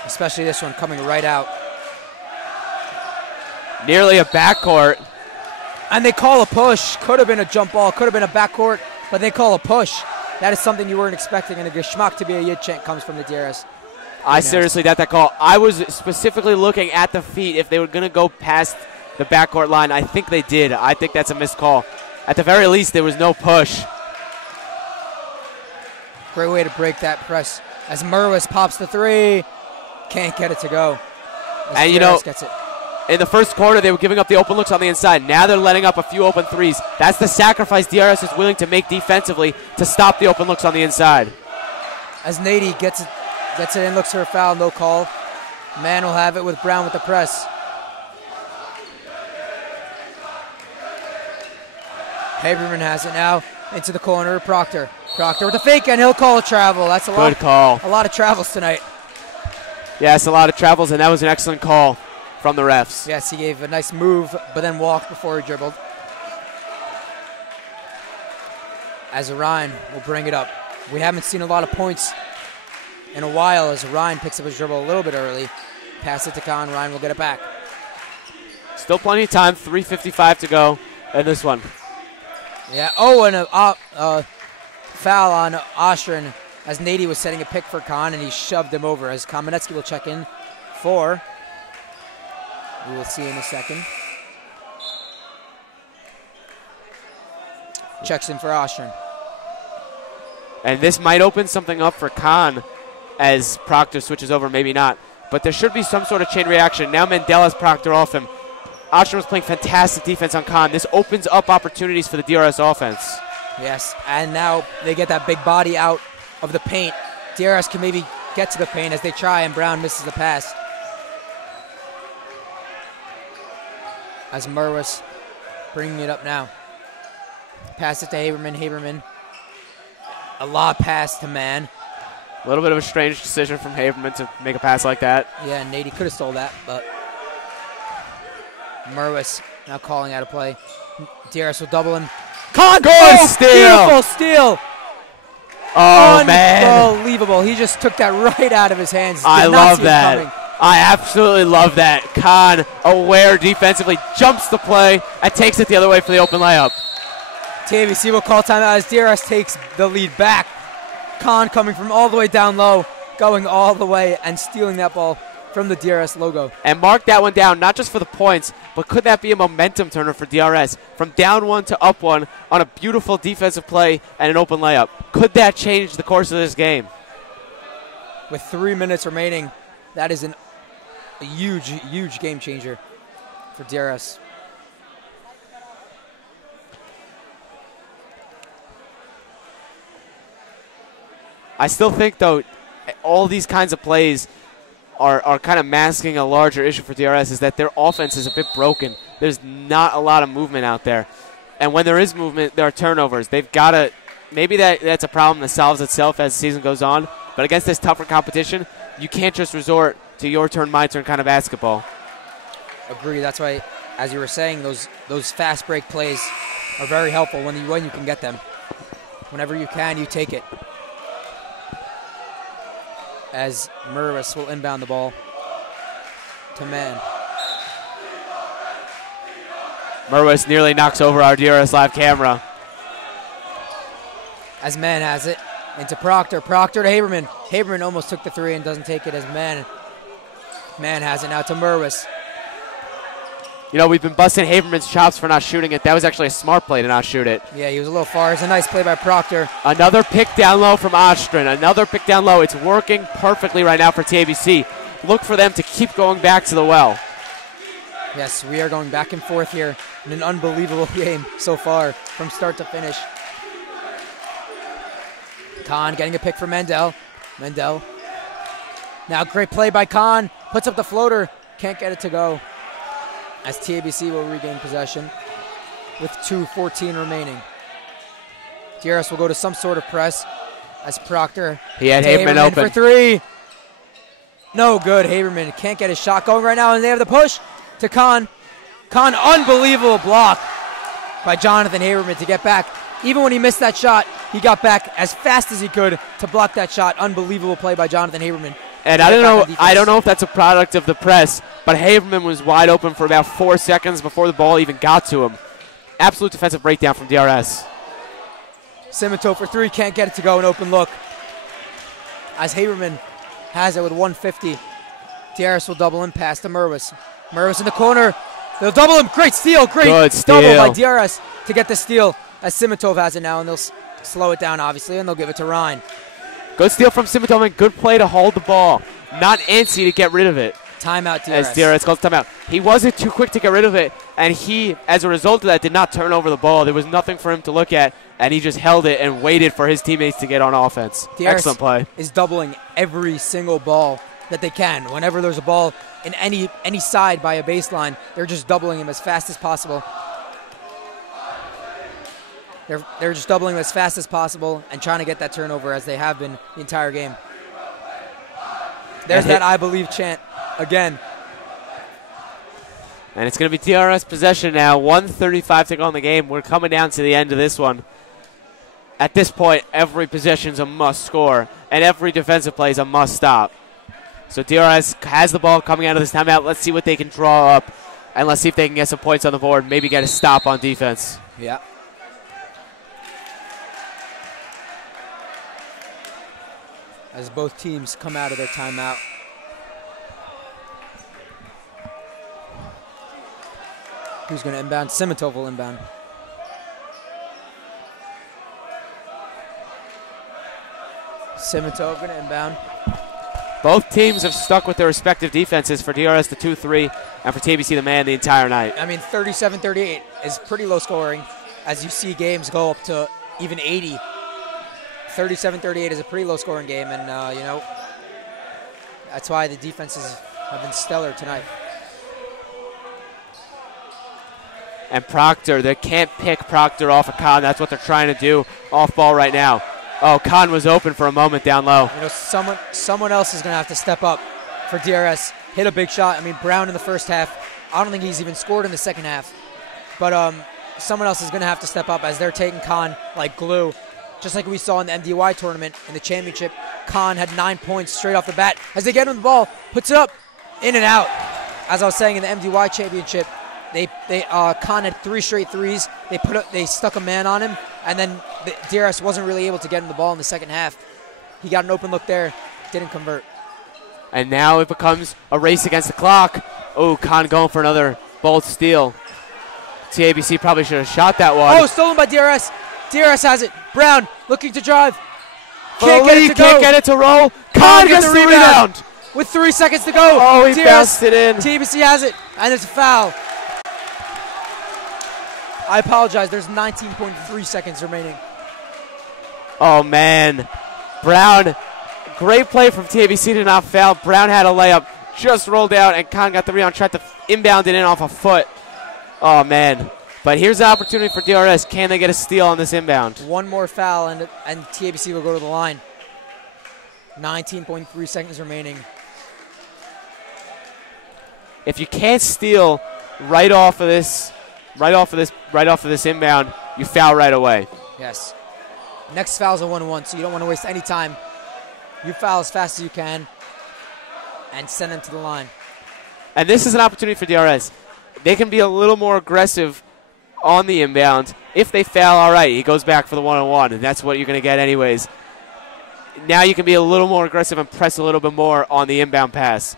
Especially this one coming right out. Nearly a backcourt. And they call a push. Could have been a jump ball, could have been a backcourt, but they call a push. That is something you weren't expecting, and a geschmack to be a Yidchent comes from the DRS. I seriously doubt that call. I was specifically looking at the feet if they were going to go past the backcourt line. I think they did. I think that's a missed call. At the very least, there was no push. Great way to break that press. As Merwis pops the three, can't get it to go. As And DRS gets it. In the first quarter, they were giving up the open looks on the inside. Now they're letting up a few open threes. That's the sacrifice DRS is willing to make defensively to stop the open looks on the inside. As Nady gets it in, looks for a foul, no call. Man will have it with Brown with the press. Haberman has it now into the corner. Proctor with the fake, and he'll call a travel. That's a lot. Good call. A lot of travels tonight. Yes, a lot of travels, and that was an excellent call from the refs. Yes, he gave a nice move, but then walked before he dribbled. As Orion will bring it up. We haven't seen a lot of points in a while as Ryan picks up his dribble a little bit early. Pass it to Khan. Ryan will get it back. Still plenty of time. 3:55 to go in this one. Yeah. Oh, and a foul on Ostrin as Nady was setting a pick for Khan, and he shoved him over. As Kamenetsky will check in for. We will see in a second. Checks in for Ostrin. And this might open something up for Khan as Proctor switches over, maybe not. But there should be some sort of chain reaction. Now Mandel has Proctor off him. Ostrin was playing fantastic defense on Khan. This opens up opportunities for the DRS offense. Yes, and now they get that big body out of the paint. DRS can maybe get to the paint as they try, and Brown misses the pass. As Merwis bringing it up now. Pass it to Haberman. Haberman. A lob pass to Man. A little bit of a strange decision from Haberman to make a pass like that. Yeah, Nady could have stole that, but Merwis now calling out of play. DRS will double him. Good steal! Beautiful steal! Oh, man. Unbelievable. He just took that right out of his hands. I love that. I absolutely love that. Khan, aware defensively, jumps the play and takes it the other way for the open layup. TABC will call timeout as DRS takes the lead back. Khan coming from all the way down low, going all the way and stealing that ball from the DRS logo. And mark that one down, not just for the points, but could that be a momentum turner for DRS? From down one to up one on a beautiful defensive play and an open layup. Could that change the course of this game? With 3 minutes remaining, that is a huge, huge game changer for DRS. I still think, though, all these kinds of plays are kind of masking a larger issue for DRS, is that their offense is a bit broken. There's not a lot of movement out there. And when there is movement, there are turnovers. They've got to – maybe that's a problem that solves itself as the season goes on. But against this tougher competition, you can't just resort to your turn, my turn kind of basketball. Agree. That's why, as you were saying, those fast break plays are very helpful when you can get them. Whenever you can, you take it. As Merwis will inbound the ball to Man. Merwis nearly knocks over our DRS live camera. As Man has it into Proctor. Proctor to Haberman. Haberman almost took the three and doesn't take it as Man has it now to Merwis. You know, we've been busting Haberman's chops for not shooting it. That was actually a smart play to not shoot it. Yeah, he was a little far. It's a nice play by Proctor. Another pick down low from Ostrin. Another pick down low. It's working perfectly right now for TABC. Look for them to keep going back to the well. Yes, we are going back and forth here in an unbelievable game so far from start to finish. Khan getting a pick for Mendel. Mendel. Now great play by Khan. Puts up the floater. Can't get it to go. As TABC will regain possession with 2:14 remaining. DRS will go to some sort of press as Proctor. He had Haberman open for three. No good. Haberman can't get his shot going right now, and they have the push to Khan. Khan, unbelievable block by Jonathan Haberman to get back Even when he missed that shot, he got back as fast as he could to block that shot. Unbelievable play by Jonathan Haberman. And I don't know if that's a product of the press, but Haberman was wide open for about 4 seconds before the ball even got to him. Absolute defensive breakdown from DRS. Simito for three, can't get it to go, an open look. As Haberman has it with 150. DRS will double him, pass to Merwis. Merwis in the corner. They'll double him. Great steal. Great Good steal. double by DRS to get the steal as Simitov has it now, and they'll slow it down, obviously, and they'll give it to Ryan. Good steal from Simitov, and good play to hold the ball. Not antsy to get rid of it. Timeout, DRS. As DRS calls timeout. He wasn't too quick to get rid of it, and he, as a result of that, did not turn over the ball. There was nothing for him to look at, and he just held it and waited for his teammates to get on offense. DRS Excellent play. Is doubling every single ball that they can. Whenever there's a ball in any side by a baseline, they're just doubling him as fast as possible. They're just doubling him as fast as possible and trying to get that turnover as they have been the entire game. There's that I believe chant again. And it's going to be DRS possession now. 1:35 to go in the game. We're coming down to the end of this one. At this point, every possession's a must score, and every defensive play is a must stop. So DRS has the ball coming out of this timeout. Let's see what they can draw up, and let's see if they can get some points on the board, maybe get a stop on defense. Yeah. As both teams come out of their timeout. Who's going to inbound? Simitov will inbound. Simitov going to inbound. Both teams have stuck with their respective defenses. For DRS, the 2-3, and for TABC, the man the entire night. I mean, 37-38 is pretty low scoring, as you see games go up to even 80. 37-38 is a pretty low scoring game, and, you know, that's why the defenses have been stellar tonight. And Proctor, they can't pick Proctor off of Khan. That's what they're trying to do off ball right now. Oh, Khan was open for a moment down low. You know, someone else is going to have to step up for DRS. Hit a big shot. I mean, Brown in the first half. I don't think he's even scored in the second half. But someone else is going to have to step up as they're taking Khan like glue. Just like we saw in the MDY tournament in the championship. Khan had 9 points straight off the bat. As they get him the ball, puts it up, in and out. As I was saying in the MDY championship, Khan had 3 straight threes. They stuck a man on him, and then the DRS wasn't really able to get him the ball in the second half. He got an open look there, didn't convert. And now it becomes a race against the clock. Oh, Khan going for another bold steal. TABC probably should have shot that one. Oh, stolen by DRS. DRS has it. Brown looking to drive. Can't get it to go. Can't get it to roll. Khan gets the rebound. With 3 seconds to go. Oh, he bounced it in. TABC has it, and it's a foul. I apologize. There's 19.3 seconds remaining. Oh, man. Brown, great play from TABC to not foul. Brown had a layup, just rolled out, and Khan got the rebound, tried to inbound it in off a foot. Oh, man. But here's the opportunity for DRS. Can they get a steal on this inbound? One more foul, and TABC will go to the line. 19.3 seconds remaining. If you can't steal right off of this inbound, you foul right away. Yes. Next foul is a 1-1, so you don't want to waste any time. You foul as fast as you can and send them to the line. And this is an opportunity for DRS. They can be a little more aggressive on the inbound. If they foul, all right, he goes back for the 1-on-1, and that's what you're going to get anyways. Now you can be a little more aggressive and press a little bit more on the inbound pass.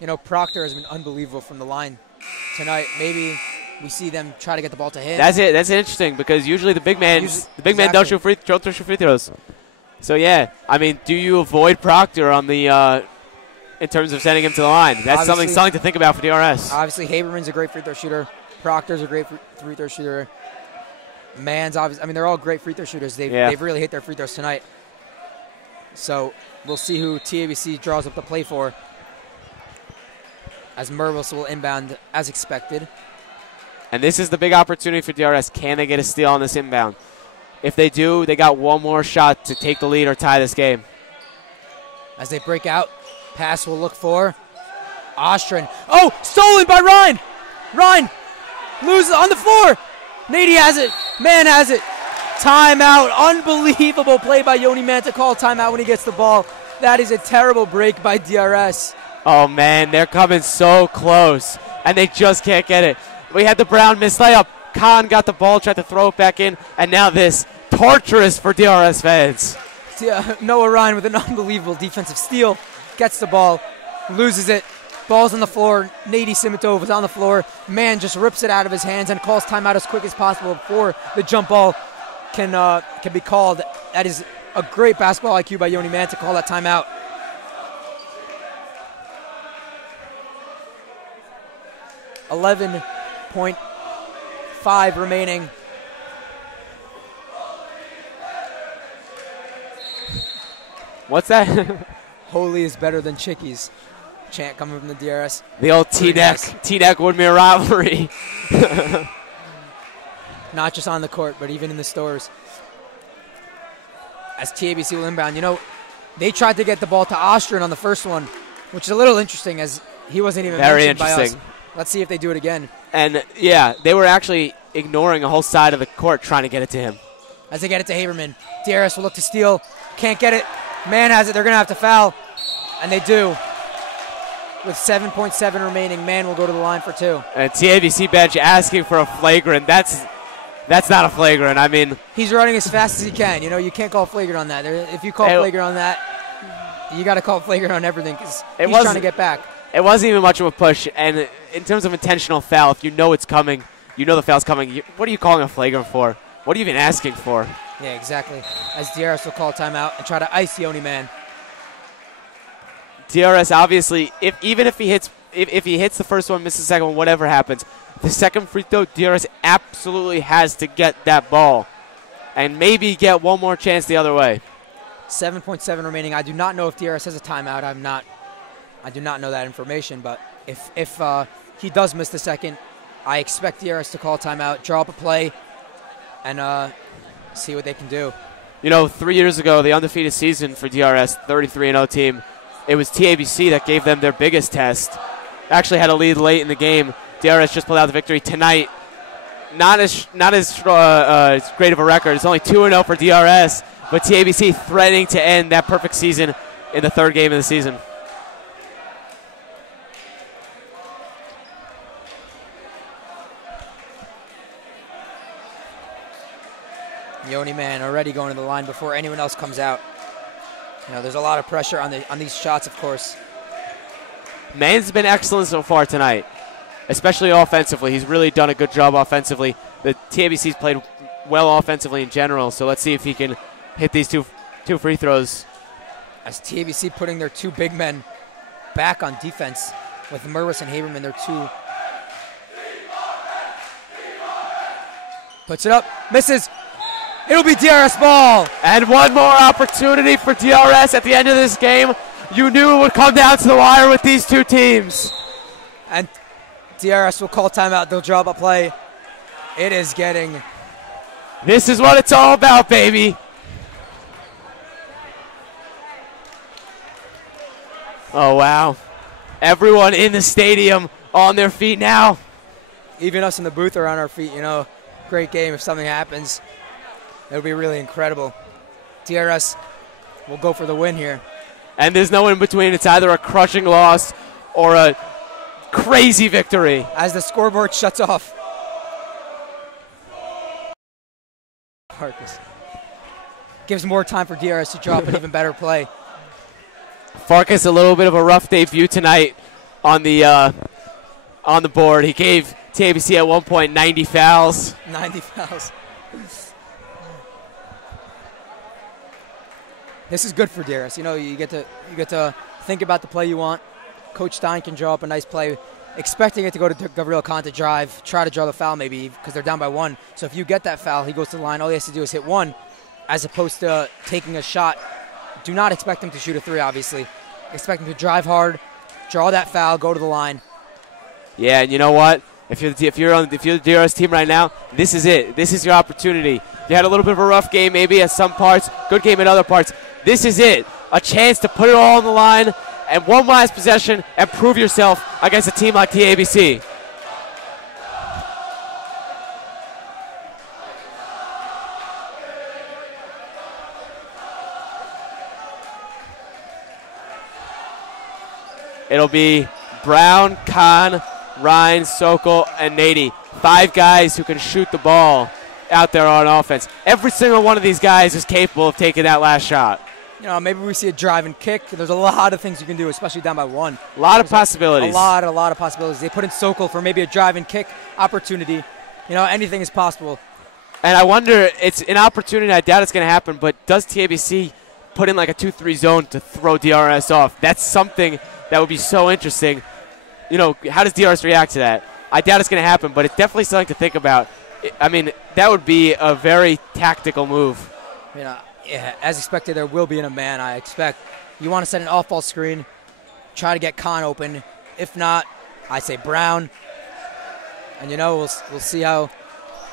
You know, Proctor has been unbelievable from the line tonight. Maybe we see them try to get the ball to him. That's it. That's interesting because usually the big man don't shoot free throws. So yeah, I mean, do you avoid Proctor on the in terms of sending him to the line? That's something to think about for DRS. Obviously, Haberman's a great free throw shooter. Proctor's a great free throw shooter. Mann's obviously. I mean, they're all great free throw shooters. They've really hit their free throws tonight. So we'll see who TABC draws up the play for. As Merwis will inbound as expected. And this is the big opportunity for DRS. Can they get a steal on this inbound? If they do, they got one more shot to take the lead or tie this game. As they break out, pass will look for Ostrin. Oh, stolen by Ryan. Ryan loses on the floor. Nady has it. Man has it. Timeout. Unbelievable play by Yoni Man to call timeout when he gets the ball. That is a terrible break by DRS. Oh, man, they're coming so close, and they just can't get it. We had the Brown miss layup. Khan got the ball, tried to throw it back in, and now this. Torturous for DRS fans. Noah Ryan with an unbelievable defensive steal. Gets the ball, loses it. Ball's on the floor. Nady Simitov is on the floor. Man just rips it out of his hands and calls timeout as quick as possible before the jump ball can be called. That is a great basketball IQ by Yoni Man to call that timeout. .5 remaining. What's that? Holy is better than Chickies. Chant coming from the DRS. The old T-neck Woodmere rivalry. Not just on the court, but even in the stores. As TABC will inbound, they tried to get the ball to Ostrin on the first one, which is a little interesting as he wasn't even mentioned by us. Let's see if they do it again. And, yeah, they were actually ignoring a whole side of the court trying to get it to him. As they get it to Haberman, DRS will look to steal. Can't get it. Man has it. They're going to have to foul. And they do. With 7.7 remaining, Man will go to the line for 2. And TABC bench asking for a flagrant. That's not a flagrant. I mean, he's running as fast as he can. You can't call flagrant on that. If you call flagrant on that, you got to call flagrant on everything because he's trying to get back. It wasn't even much of a push. And in terms of intentional foul, if you know it's coming, you know the foul's coming, what are you calling a flagrant for? What are you even asking for? Yeah, exactly. As DRS will call timeout and try to ice Yoni Man. DRS obviously, even if he hits the first one, misses the second one, whatever happens, the second free throw, DRS absolutely has to get that ball and maybe get one more chance the other way. 7.7 remaining. I do not know if DRS has a timeout. I do not know that information, but if he does miss the second, I expect DRS to call timeout, draw up a play, and see what they can do. 3 years ago, the undefeated season for DRS, 33-0 team, it was TABC that gave them their biggest test. Actually had a lead late in the game. DRS just pulled out the victory tonight. Not as great of a record. It's only 2-0 for DRS, but TABC threatening to end that perfect season in the third game of the season. Yoni Man already going to the line before anyone else comes out. There's a lot of pressure on these shots, of course. Man's been excellent so far tonight, especially offensively. He's really done a good job offensively. The TABC's played well offensively in general, so let's see if he can hit these two free throws. As TABC putting their 2 big men back on defense with Merwis and Haberman, their 2. Puts it up, misses. It'll be DRS ball. And one more opportunity for DRS at the end of this game. You knew it would come down to the wire with these two teams. And DRS will call timeout. They'll draw up a play. It is getting... This is what it's all about, baby. Oh, wow. Everyone in the stadium on their feet now. Even us in the booth are on our feet, Great game if something happens. It would be really incredible. DRS will go for the win here. And there's no in between. It's either a crushing loss or a crazy victory. As the scoreboard shuts off. Farkas gives more time for DRS to drop an even better play. Farkas a little bit of a rough debut tonight on the board. He gave TABC at one point 90 fouls. 90 fouls. This is good for DRS. You get to think about the play you want. Coach Stein can draw up a nice play, expecting it to go to Gabriel Khan to drive, try to draw the foul maybe because they're down by 1. So if you get that foul, he goes to the line. All he has to do is hit 1 as opposed to taking a shot. Do not expect him to shoot a 3, obviously. Expect him to drive hard, draw that foul, go to the line. Yeah, and you know what? If you're the DRS team right now, this is it. This is your opportunity. You had a little bit of a rough game maybe at some parts, good game at other parts. This is it. A chance to put it all on the line and one last possession and prove yourself against a team like TABC. It'll be Brown, Khan, Ryan, Sokol, and Nady. 5 guys who can shoot the ball out there on offense. Every single one of these guys is capable of taking that last shot. You know, maybe we see a drive and kick. There's a lot of things you can do, especially down by 1. A lot of possibilities. A lot of possibilities. They put in Sokol for maybe a drive and kick opportunity. You know, anything is possible. And I wonder, it's an opportunity. I doubt it's going to happen, but does TABC put in like a 2-3 zone to throw DRS off? That's something that would be so interesting. You know, how does DRS react to that? I doubt it's going to happen, but it's definitely something to think about. I mean, that would be a very tactical move. You know, yeah, as expected, there will be in a man, I expect. You want to set an off-ball screen, try to get Khan open. If not, I say Brown. And, you know, we'll see how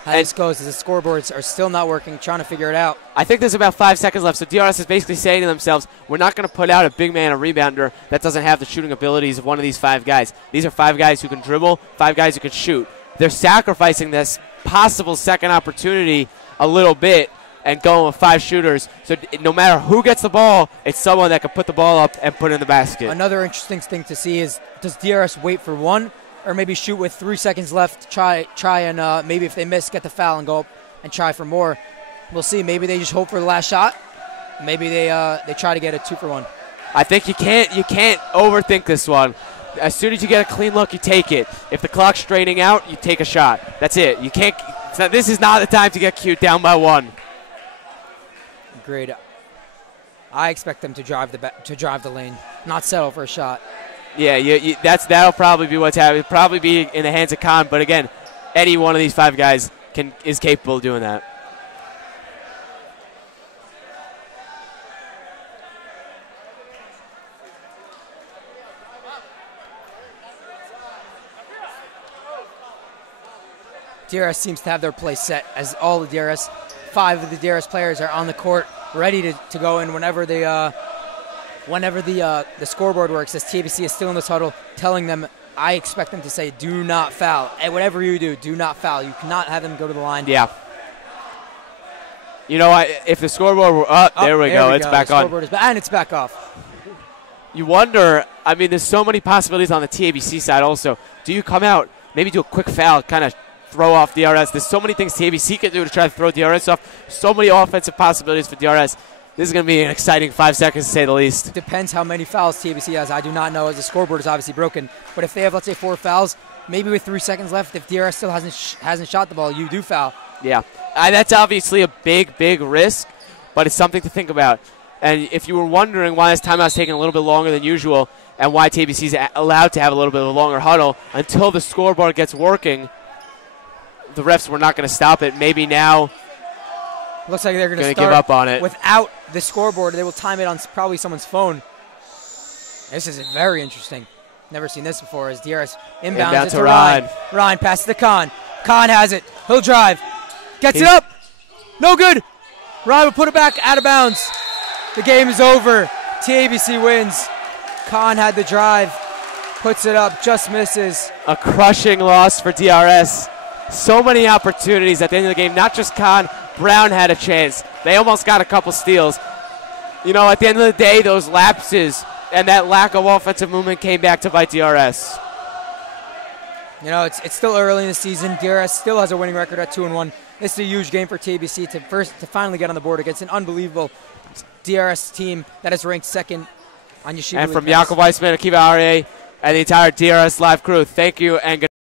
this goes, as the scoreboards are still not working, trying to figure it out. I think there's about 5 seconds left, so DRS is basically saying to themselves, we're not going to put out a big man, a rebounder, that doesn't have the shooting abilities of one of these 5 guys. These are 5 guys who can dribble, 5 guys who can shoot. They're sacrificing this possible second opportunity a little bit and going with 5 shooters. So no matter who gets the ball, it's someone that can put the ball up and put it in the basket. Another interesting thing to see is, does DRS wait for 1 or maybe shoot with 3 seconds left, try and maybe if they miss, get the foul and go up and try for more. We'll see. Maybe they just hope for the last shot. Maybe they try to get a 2 for 1. I think you can't overthink this one. As soon as you get a clean look, you take it. If the clock's straining out, you take a shot. That's it. You can't. This is not the time to get cute down by 1. Great. I expect them to drive the lane, not settle for a shot. Yeah, that'll probably be what's happening. It'll probably be in the hands of Khan, but again, any one of these 5 guys is capable of doing that. DRS seems to have their play set, as all the 5 of the DRS players are on the court, ready to go in whenever the scoreboard works, as TABC is still in this huddle, telling them, I expect them to say, do not foul. And whatever you do not foul. You cannot have them go to the line. Yeah. You know, if the scoreboard were up, there we go. It's back on. And it's back off. You wonder, I mean, there's so many possibilities on the TABC side also. Do you come out, maybe do a quick foul, kind of throw off DRS? There's so many things TABC can do to try to throw DRS off. So many offensive possibilities for DRS. This is going to be an exciting 5 seconds, to say the least. Depends how many fouls TABC has. I do not know, as the scoreboard is obviously broken. But if they have, let's say, 4 fouls, maybe with 3 seconds left, if DRS still hasn't shot the ball, you do foul. Yeah. That's obviously a big, big risk, but it's something to think about. And if you were wondering why this timeout's taking a little bit longer than usual and why TABC's allowed to have a little bit of a longer huddle, until the scoreboard gets working, the refs were not going to stop it. Maybe now looks like they're going to give up on it. Without the scoreboard, they will time it on probably someone's phone. This is very interesting. Never seen this before, as DRS inbounds it to Ryan. Ryan passes to Khan. Khan has it. He'll drive. Gets it up. No good. Ryan will put it back out of bounds. The game is over. TABC wins. Khan had the drive. Puts it up. Just misses. A crushing loss for DRS. So many opportunities at the end of the game. Not just Khan. Brown had a chance. They almost got a couple steals. You know, at the end of the day, those lapses and that lack of offensive movement came back to bite DRS. You know, it's still early in the season. DRS still has a winning record at 2-1. This is a huge game for TABC to finally get on the board against an unbelievable DRS team that is ranked 2nd on Yeshiva. And from Jakob Weissman, Akiva Aryeh, and the entire DRS Live crew, thank you and good